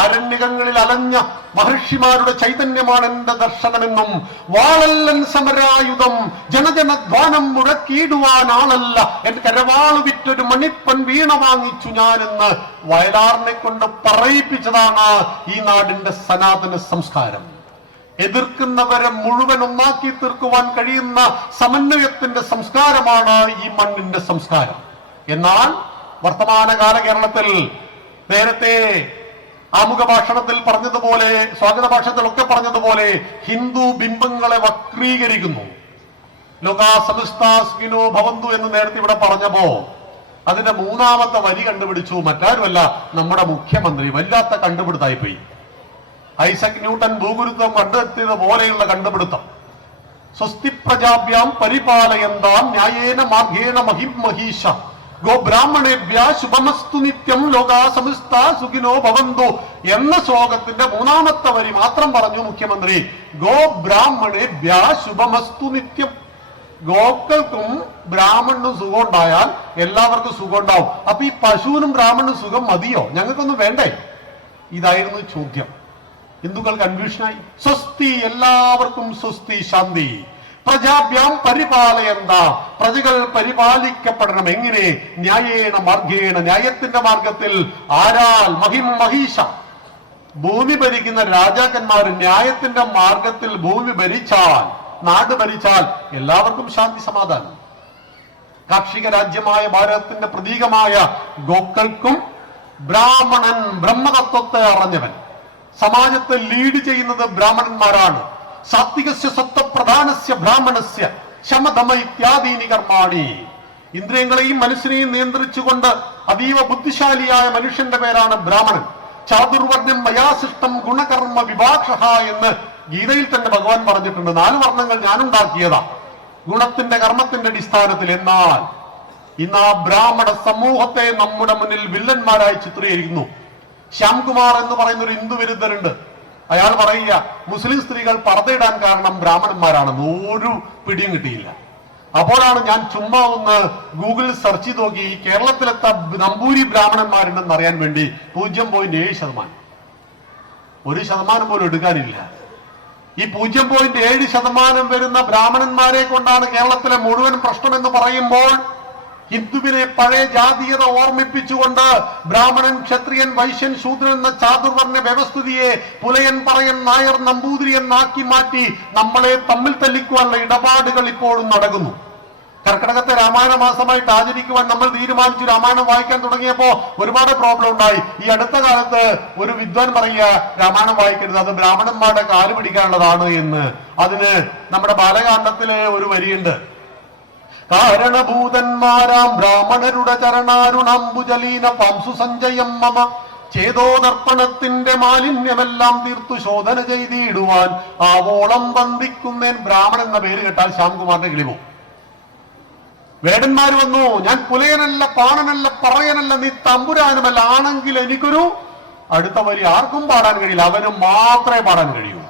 ആരണ്യകങ്ങളിൽ അലഞ്ഞ മഹർഷിമാരുടെ ചൈതന്യമാണ് എന്റെ ദർശനമെന്നും വാളല്ലൻ സമരായുധം ജനജനധ്വാനം മുഴക്കിയിടുവാൻ ആളല്ല, എന്റെ കരവാള് വിറ്റൊരു മണിപ്പൻ വീണ വാങ്ങിച്ചു ഞാനെന്ന് വയലാറിനെ കൊണ്ട് പറയിപ്പിച്ചതാണ് ഈ നാടിന്റെ സനാതന സംസ്കാരം. എതിർക്കുന്നവരെ മുഴുവൻ ഒന്നാക്കി തീർക്കുവാൻ കഴിയുന്ന സമന്വയത്തിന്റെ സംസ്കാരമാണ് ഈ മണ്ണിന്റെ സംസ്കാരം. എന്നാൽ വർത്തമാനകാല കേരളത്തിൽ നേരത്തെ ആമുഖ ഭാഷണത്തിൽ പറഞ്ഞതുപോലെ, സ്വാഗത ഭാഷണത്തിലൊക്കെ പറഞ്ഞതുപോലെ ഹിന്ദു ബിംബങ്ങളെ വക്രീകരിക്കുന്നു. ലോകാ സമസ്താ സുഖിനോ ഭവന്തു എന്ന് നേരത്തെ ഇവിടെ പറഞ്ഞപ്പോ അതിന്റെ മൂന്നാമത്തെ വരി കണ്ടുപിടിച്ചു മറ്റാരുമല്ല, നമ്മുടെ മുഖ്യമന്ത്രി. വല്ലാത്ത കണ്ടുപിടുത്തായി പോയി. ഐസക് ന്യൂട്ടൻ ഭൂഗുരുത്വം കണ്ടെത്തിയത് പോലെയുള്ള കണ്ടുപിടുത്തം. സ്വസ്തി പ്രജാഭ്യാം പരിപാലയന്താം ന്യായേന മാർഗേണ മഹിം മഹീഷ ഗോ ബ്രാഹ്മണേഭ്യ ശുഭമസ്തു നിത്യം ലോകാ സമസ്ത സുഖിനോ ഭവന്തു എന്ന ശ്ലോകത്തിന്റെ മൂന്നാമത്തെ വരി മാത്രം പറഞ്ഞു മുഖ്യമന്ത്രി. ഗോ ബ്രാഹ്മണേഭ്യ ശുഭമസ്തു നിത്യം. ഗോക്കൾക്കും ബ്രാഹ്മണനും സുഖം ഉണ്ടായാൽ എല്ലാവർക്കും സുഖം ഉണ്ടാവും. അപ്പൊ ഈ പശുവിനും ബ്രാഹ്മണനും സുഖം മതിയോ? ഞങ്ങൾക്കൊന്നും വേണ്ടേ? ഇതായിരുന്നു ചോദ്യം. ഹിന്ദുക്കൾ കൺഫ്യൂഷനായി. സ്വസ്തി, എല്ലാവർക്കും സ്വസ്തി, ശാന്തി. പ്രജാഭ്യാം പരിപാലയന്ത, പ്രജകൾ പരിപാലിക്കപ്പെടണം. എങ്ങനെ? ന്യായേണ മാർഗേണ, ന്യായത്തിന്റെ മാർഗത്തിൽ. ആരാൽ? മഹിം മഹീഷ, ഭൂമി ഭരിക്കുന്ന രാജാക്കന്മാർ ന്യായത്തിന്റെ മാർഗത്തിൽ ഭൂമി ഭരിച്ചാൽ, നാട് ഭരിച്ചാൽ എല്ലാവർക്കും ശാന്തി സമാധാനം. കാർഷിക രാജ്യമായ ഭാരതത്തിന്റെ പ്രതീകമായ ഗോക്കൾക്കും ബ്രാഹ്മണൻ, ബ്രഹ്മതത്വത്തെ അറിഞ്ഞവൻ, സമാജത്തെ ലീഡ് ചെയ്യുന്നത് ബ്രാഹ്മണന്മാരാണ്. സാത്വികസ്യ സത്വപ്രധാനസ്യ ബ്രാഹ്മണസ്യ ശമധമ ഇത്യാദീനി കർമാണി. ഇന്ദ്രിയങ്ങളെയും മനസ്സിനെയും നിയന്ത്രിച്ചുകൊണ്ട് അതീവ ബുദ്ധിശാലിയായ മനുഷ്യന്റെ പേരാണ് ബ്രാഹ്മണൻ. ചാതുർവർണ്ണം മയാസിഷ്ടം ഗുണകർമ്മ വിഭാഷ എന്ന് ഗീതയിൽ തന്നെ ഭഗവാൻ പറഞ്ഞിട്ടുണ്ട്. 4 വർണ്ണങ്ങൾ ഞാനുണ്ടാക്കിയതാ ഗുണത്തിന്റെ കർമ്മത്തിന്റെ അടിസ്ഥാനത്തിൽ. എന്നാൽ ഇന്ന് ആ ബ്രാഹ്മണ സമൂഹത്തെ നമ്മുടെ മുന്നിൽ വില്ലന്മാരായി ചിത്രീകരിക്കുന്നു. ശ്യാംകുമാർ എന്ന് പറയുന്ന ഒരു ഹിന്ദു വിരുദ്ധരുണ്ട്. അയാൾ പറയുക മുസ്ലിം സ്ത്രീകൾ പർദ്ദയിടാൻ കാരണം ബ്രാഹ്മണന്മാരാണെന്ന്. ഒരു പിടിയും കിട്ടിയില്ല. അപ്പോഴാണ് ഞാൻ ചുമ്മാ ഒന്ന് ഗൂഗിളിൽ സെർച്ച് ചെയ്ത് നോക്കി കേരളത്തിലെത്ത നമ്പൂരി ബ്രാഹ്മണന്മാരുണ്ടെന്ന് അറിയാൻ വേണ്ടി. 0.7%. 1% പോലും എടുക്കാനില്ല. ഈ 0.7% വരുന്ന ബ്രാഹ്മണന്മാരെ കൊണ്ടാണ് കേരളത്തിലെ മുഴുവൻ പ്രശ്നം എന്ന് പറയുമ്പോൾ ഹിന്ദുവിനെ പഴയ ജാതീയത ഓർമ്മിപ്പിച്ചുകൊണ്ട് ബ്രാഹ്മണൻ, ക്ഷത്രിയൻ, വൈശ്യൻ, ശൂദ്രൻ എന്ന ചാതുർവർണ്ണ വ്യവസ്ഥിതിയെ പുലയൻ, പറയൻ, നായർ, നമ്പൂതിരി എന്നാക്കി മാറ്റി നമ്മളെ തമ്മിൽ തല്ലിക്കുവാനുള്ള ഇടപാടുകൾ ഇപ്പോഴും നടക്കുന്നു. കർക്കിടകത്തെ രാമായണ മാസമായിട്ട് ആചരിക്കുവാൻ നമ്മൾ തീരുമാനിച്ചു. രാമായണം വായിക്കാൻ തുടങ്ങിയപ്പോ ഒരുപാട് പ്രോബ്ലം ഉണ്ടായി. ഈ അടുത്ത കാലത്ത് ഒരു വിദ്വാൻ പറയുക രാമായണം വായിക്കരുത്, അത് ബ്രാഹ്മണന്മാരുടെ കാല് പിടിക്കാനുള്ളതാണ് എന്ന്. അതിന് നമ്മുടെ ബാലകാണ്ഡത്തിലെ ഒരു വരിയുണ്ട്. കാരണഭൂതന്മാരാം ബ്രാഹ്മണരുടെ ചരണാരുണാംബുജലീന പാംസു സഞ്ജയം മമ ചേതോദർപ്പണത്തിന്റെ മാലിന്യമെല്ലാം തീർത്തു ശോധന ചെയ്തിടുവാൻ ആവോളം വന്ദിക്കുന്നേൻ ബ്രാഹ്മണൻ എന്ന പേര് കേട്ടാൽ ശ്യാംകുമാറിന്റെ കിളിമോ. വേടന്മാര് വന്നു, ഞാൻ പുലയനല്ല, പാണനല്ല, പറയനല്ല, നീ തമ്പുരാനുമല്ല, ആണെങ്കിൽ എനിക്കൊരു അടുത്ത വരി ആർക്കും പാടാൻ കഴിയില്ല, അവന് മാത്രമേ പാടാൻ കഴിയൂ.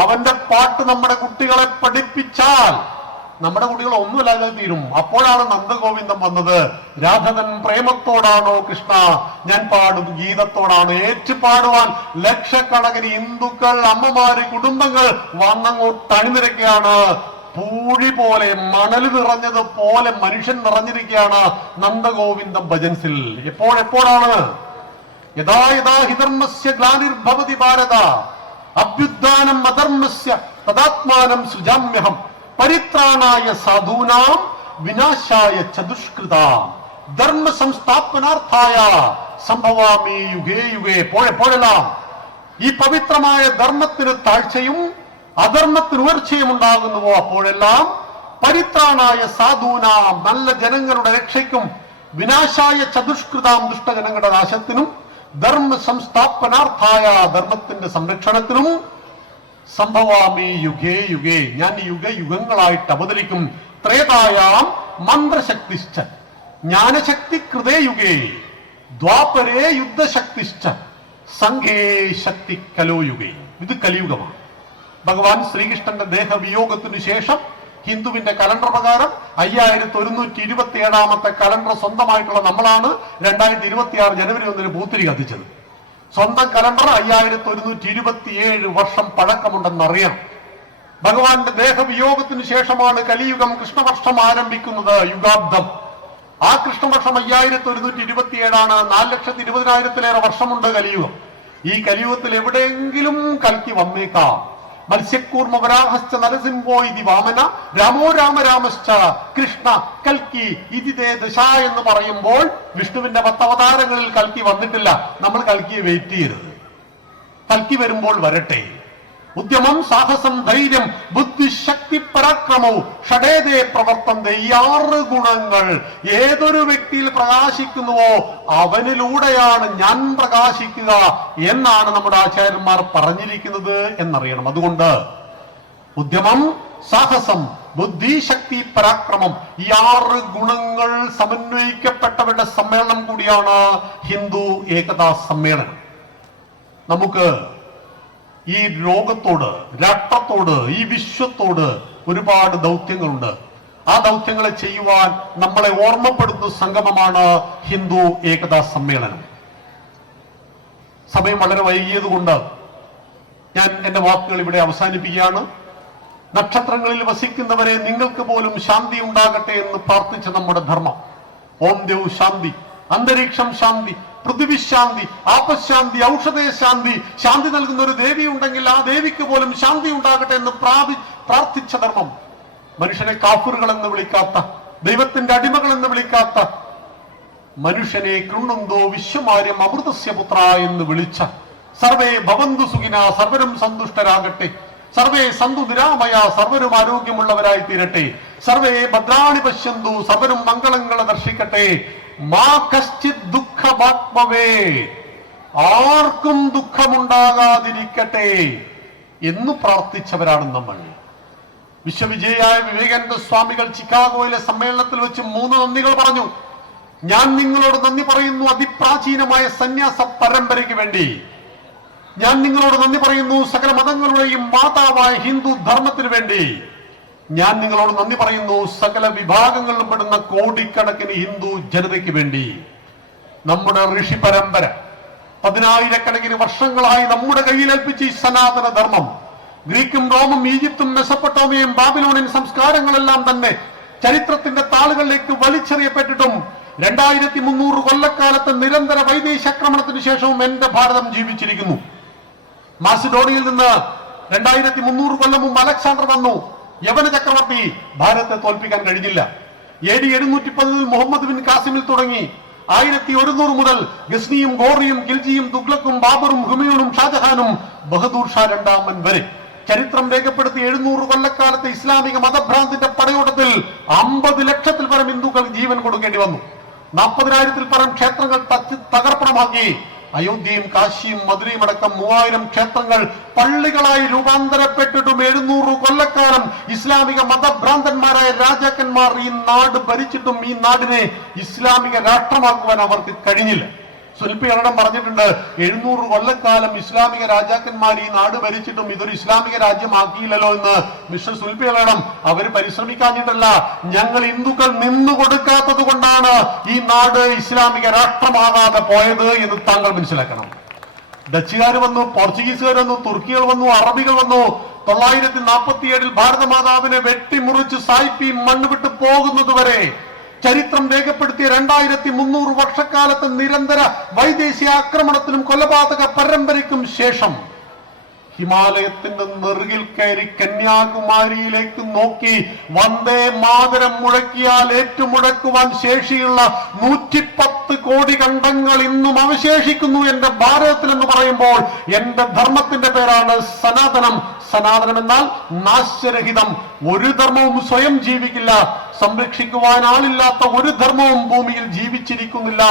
അവന്റെ പാട്ട് നമ്മുടെ കുട്ടികളെ പഠിപ്പിച്ചാൽ നമ്മുടെ കുട്ടികൾ ഒന്നുമില്ലാതെ തീരും. അപ്പോഴാണ് നന്ദഗോവിന്ദം വന്നത്. രാധവൻ പ്രേമത്തോടാണോ കൃഷ്ണ, ഞാൻ പാടും ഗീതത്തോടാണ്. ഏറ്റുപാടുവാൻ ലക്ഷക്കണക്കിന് ഹിന്ദുക്കൾ, അമ്മമാര്, കുടുംബങ്ങൾ വന്നങ്ങോട്ട് അണിനിരക്കുകയാണ്. പൂഴി പോലെ, മണൽ നിറഞ്ഞതുപോലെ മനുഷ്യൻ നിറഞ്ഞിരിക്കുകയാണ് നന്ദഗോവിന്ദം ഭജൻസിൽ. എപ്പോഴാണ്? യഥാ യഥാ ഹി ധർമ്മസ്യ ഗ്ലാനിർഭവതി ഭാരത അഭ്യുത്ഥാനം അധർമ്മസ്യ തദാത്മാനം സൃജാമ്യഹം പരിത്രാണായ സാധൂനാം വിനാശായ ചതുഷ്കൃതാം ധർമ്മ സംസ്ഥാപനാർത്ഥായ സംഭവാമി യുഗേ യുഗേ. എപ്പോഴെല്ലാം ഈ പവിത്രമായ ധർമ്മത്തിന് താഴ്ചയും അധർമ്മത്തിന് ഉയർച്ചയും ഉണ്ടാകുന്നുവോ അപ്പോഴെല്ലാം പരിത്രാണായ സാധൂനാം നല്ല ജനങ്ങളുടെ രക്ഷയ്ക്കും വിനാശായ ചതുഷ്കൃതാം ദുഷ്ടജനങ്ങളുടെ നാശത്തിനും ധർമ്മ സംസ്ഥാപനാർത്ഥായ ധർമ്മത്തിന്റെ സംരക്ഷണത്തിനും സംഭവാമി യുഗേ യുഗേ ഞാൻ യുഗങ്ങളായിട്ട് അവതരിക്കും. ത്രേതായാം മന്ത്രശക്തിശ്ച ജ്ഞാനശക്തി കൃതേ യുഗേ ദ്വാപരേ യുദ്ധശക്തിശ്ച സംഘേ ശക്തി കലോ യുഗേ. ഇത് കലിയുഗമാണ്. ഭഗവാൻ ശ്രീകൃഷ്ണന്റെ ദേഹവിയോഗത്തിനു ശേഷം ഹിന്ദുവിന്റെ കലണ്ടർ പ്രകാരം 5127 കലണ്ടർ സ്വന്തമായിട്ടുള്ള നമ്മളാണ് 2026 ജനുവരി 1 പൂത്തിരി കത്തിച്ചത്. സ്വന്തം കലണ്ടർ 5127 വർഷം പഴക്കമുണ്ടെന്നറിയാം. ഭഗവാന്റെ ദേഹവിയോഗത്തിന് ശേഷമാണ് കലിയുഗം, കൃഷ്ണവർഷം ആരംഭിക്കുന്നത്, യുഗാബ്ദം. ആ കൃഷ്ണവർഷം 5127 4,20,000 വർഷമുണ്ട് കലിയുഗം. ഈ കലിയുഗത്തിൽ എവിടെയെങ്കിലും കൽക്കി വന്നേക്കാം. മത്സ്യക്കൂർമ്മ വരാഹശ്ച നരസിംഹോ ഇതി വാമന രാമോ രാമ രാമശ്ച കൃഷ്ണ കൽക്കി ഇതിതേ ദശ എന്ന് പറയുമ്പോൾ വിഷ്ണുവിന്റെ 10 അവതാരങ്ങളിൽ കൽക്കി വന്നിട്ടില്ല. നമ്മൾ കൽക്കിയെ വെയിറ്റ് ചെയ്യരുത്. കൽക്കി വരുമ്പോൾ വരട്ടെ. ഉദ്യമം, സാഹസം, ധൈര്യം, ബുദ്ധി, ശക്തി, പരാക്രമവും ഷഡേതേ പ്രവർത്തന്തെ. ഈ 6 ഗുണങ്ങൾ ഏതൊരു വ്യക്തിയിൽ പ്രകാശിക്കുന്നുവോ അവനിലൂടെയാണ് ഞാൻ പ്രകാശിക്കുക എന്നാണ് നമ്മുടെ ആചാര്യന്മാർ പറഞ്ഞിരിക്കുന്നത് എന്നറിയണം. അതുകൊണ്ട് ഉദ്യമം, സാഹസം, ബുദ്ധി, ശക്തി, പരാക്രമം ഈ 6 ഗുണങ്ങൾ സമന്വയിക്കപ്പെട്ടവരുടെ സമ്മേളനം കൂടിയാണ് ഹിന്ദു ഏകതാ സമ്മേളനം. നമുക്ക് ഈ ലോകത്തോട്, രാഷ്ട്രത്തോട്, ഈ വിശ്വത്തോട് ഒരുപാട് ദൗത്യങ്ങളുണ്ട്. ആ ദൗത്യങ്ങളെ ചെയ്യുവാൻ നമ്മളെ ഓർമ്മപ്പെടുത്തുന്ന സംഗമമാണ് ഹിന്ദു ഏകതാ സമ്മേളനം. സമയം വളരെ വൈകിയത് കൊണ്ട് ഞാൻ എന്റെ വാക്കുകൾ ഇവിടെ അവസാനിപ്പിക്കുകയാണ്. നക്ഷത്രങ്ങളിൽ വസിക്കുന്നവരെ നിങ്ങൾക്ക് പോലും ശാന്തി ഉണ്ടാകട്ടെ എന്ന് പ്രാർത്ഥിച്ച നമ്മുടെ ധർമ്മം. ഓം ദേവ് ശാന്തി, അന്തരീക്ഷം ശാന്തി, പൃഥ്വി ശാന്തി, ആപശാന്തി, ഔഷധേ ശാന്തി. ശാന്തി നൽകുന്ന ഒരു ദേവി ഉണ്ടെങ്കിൽ ആ ദേവിക്ക് പോലും ശാന്തി ഉണ്ടാകട്ടെ എന്ന് പ്രാർത്ഥിച്ച ധർമ്മം. മനുഷ്യനെ കാഫറുകൾ എന്ന് വിളിക്കാത്ത, ദൈവത്തിന്റെ അടിമകൾ എന്ന് വിളിക്കാത്ത, മനുഷ്യനെ കൃണ്ണുന്തോ വിശ്വമാര്യം അമൃതസ്യ പുത്ര എന്ന് വിളിച്ച സർവേ ഭവന്തു സുഖിന, സർവരും സന്തുഷ്ടരാകട്ടെ, സർവേ സന്തു നിരാമയ, സർവരും ആരോഗ്യമുള്ളവരായി തീരട്ടെ, സർവേ ഭദ്രാണി പശ്യന്തു, സർവരും മംഗളങ്ങളെ ദർശിക്കട്ടെ, മാ കശ്ചിത് ദുഃഖമാത്മവേ, ആർക്കും ദുഃഖമുണ്ടാകാതിരിക്കട്ടെ എന്ന് പ്രാർത്ഥിച്ചവരാണ് നമ്മൾ. വിശ്വവിജയായ വിവേകാനന്ദ സ്വാമികൾ ചിക്കാഗോയിലെ സമ്മേളനത്തിൽ വെച്ച് 3 നന്ദികൾ പറഞ്ഞു. ഞാൻ നിങ്ങളോട് നന്ദി പറയുന്നു അതിപ്രാചീനമായ സന്യാസ പരമ്പരയ്ക്ക് വേണ്ടി. ഞാൻ നിങ്ങളോട് നന്ദി പറയുന്നു സകല മതങ്ങളുടെയും മാതാവായ ഹിന്ദു ധർമ്മത്തിന് വേണ്ടി. ഞാൻ നിങ്ങളോട് നന്ദി പറയുന്നു സകല വിഭാഗങ്ങളിലും പെടുന്ന കോടിക്കണക്കിന് ഹിന്ദു ജനതയ്ക്ക് വേണ്ടി. നമ്മുടെ ഋഷി പരമ്പര 10,000 വർഷങ്ങളായി നമ്മുടെ കയ്യിലേൽപ്പിച്ച ഈ സനാതന ധർമ്മം ഗ്രീക്കും റോമും ഈജിപ്തും മെസപ്പൊട്ടോമിയയും ബാബിലോണിയൻ സംസ്കാരങ്ങളെല്ലാം തന്നെ ചരിത്രത്തിന്റെ താളുകളിലേക്ക് വലിച്ചെറിയപ്പെട്ടിട്ടും 2300 കൊല്ലക്കാലത്തെ നിരന്തര വൈദേശാക്രമണത്തിന് ശേഷവും എന്റെ ഭാരതം ജീവിച്ചിരിക്കുന്നു. മാസിഡോണിയയിൽ നിന്ന് 2300 കൊല്ലം മുമ്പ് അലക്സാണ്ടർ വന്നു. യവന ചക്രവർത്തി ഭാരതത്തെ തോൽപ്പിക്കാൻ കഴിഞ്ഞില്ല. AD 710 മുഹമ്മദ് ബിൻ കാസിമിൽ തുടങ്ങി 1100 മുതൽ ഗസ്നിയും ഗോറിയും ഖിൽജിയും തുഗ്ലക്കും ബാബറും ഹുമയൂണും ഷാജഹാനും ബഹദൂർ ഷാ രണ്ടാമൻ വരെ ചരിത്രം രേഖപ്പെടുത്തി 700 കൊല്ലക്കാലത്തെ ഇസ്ലാമിക മതഭ്രാന്തിന്റെ പടയോട്ടത്തിൽ 50 ലക്ഷത്തിൽ പരം ഹിന്ദുക്കൾ ജീവൻ കൊടുക്കേണ്ടി വന്നു. 40,000-ൽ പരം ക്ഷേത്രങ്ങൾ തകർപ്പണമാക്കി. അയോധ്യയും കാശിയും മധുരയും അടക്കം 3000 ക്ഷേത്രങ്ങൾ പള്ളികളായി രൂപാന്തരപ്പെട്ടിട്ടും 700 കൊല്ലക്കാലം ഇസ്ലാമിക മതഭ്രാന്തന്മാരായ രാജാക്കന്മാർ ഈ നാട് ഭരിച്ചിട്ടും ഈ നാടിനെ ഇസ്ലാമിക രാഷ്ട്രമാക്കുവാൻ അവർക്ക് കഴിഞ്ഞില്ല. സുൽഫി അടക്കം പറഞ്ഞിട്ടുണ്ട്, 700 കൊല്ലക്കാലം ഇസ്ലാമിക രാജാക്കന്മാർ ഈ നാട് ഭരിച്ചിട്ടും ഇതൊരു ഇസ്ലാമിക രാജ്യമാക്കിയില്ലല്ലോ എന്ന്. മിസ്റ്റർ സുൽഫി അടക്കം അവര് പരിശ്രമിക്കാഞ്ഞിട്ടല്ല, ഞങ്ങൾ ഹിന്ദുക്കൾ നിന്നു കൊടുക്കാത്തത് കൊണ്ടാണ് ഈ നാട് ഇസ്ലാമിക രാഷ്ട്രമാകാതെ പോയത് എന്ന് താങ്കൾ മനസ്സിലാക്കണം. ഡച്ചുകാർ വന്നു, പോർച്ചുഗീസുകാർ വന്നു, തുർക്കികൾ വന്നു, അറബികൾ വന്നു. 947 ഭാരതമാതാവിനെ വെട്ടിമുറിച്ച് സായിപ്പി മണ്ണ് വിട്ട് പോകുന്നത് വരെ ചരിത്രം രേഖപ്പെടുത്തിയ 2300 വർഷക്കാലത്ത് നിരന്തര വൈദേശിക ആക്രമണത്തിനും കൊലപാതക പരമ്പരയ്ക്കും ശേഷം ഹിമാലയത്തിന്റെ നെറുകിൽ കയറി കന്യാകുമാരിയിലേക്ക് നോക്കി വന്ദേ മാതരം മുഴക്കിയാൽ ഏറ്റുമുഴക്കുവാൻ ശേഷിയുള്ള 110 കോടി കണ്ടങ്ങൾ ഇന്നും അവശേഷിക്കുന്നു എന്റെ ഭാരതത്തിൽ എന്ന് പറയുമ്പോൾ എന്റെ ധർമ്മത്തിന്റെ പേരാണ് സനാതനം. സനാതനം എന്നാൽ നാശരഹിതം. ഒരു ധർമ്മവും സ്വയം ജീവിക്കില്ല, സംരക്ഷിക്കുവാൻ ആളില്ലാത്ത ഒരു ധർമ്മവും ഭൂമിയിൽ ജീവിച്ചിരിക്കുന്നില്ല.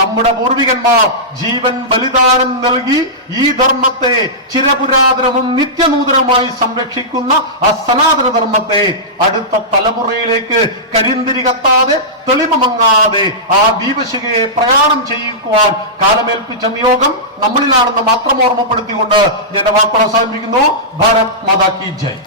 നമ്മുടെ പൂർവികന്മാർ ജീവൻ ബലിദാനം നൽകി ഈ ധർമ്മത്തെ ചിരപുരാതനവും നിത്യനൂതനവുമായി സംരക്ഷിക്കുന്ന ആ സനാതന ധർമ്മത്തെ അടുത്ത തലമുറയിലേക്ക് കരിന്തിരി കത്താതെ തെളിമങ്ങാതെ ആ ദീപശിഖയെ പ്രയാണം ചെയ്യിക്കുവാൻ കാലമേൽപ്പിച്ച നിയോഗം നമ്മളിലാണെന്ന് മാത്രം ഓർമ്മപ്പെടുത്തിക്കൊണ്ട് ഞാൻ വാക്കുകൾ അവസാനിപ്പിക്കുന്നു. ഭാരത് മാതാ കി ജയ്.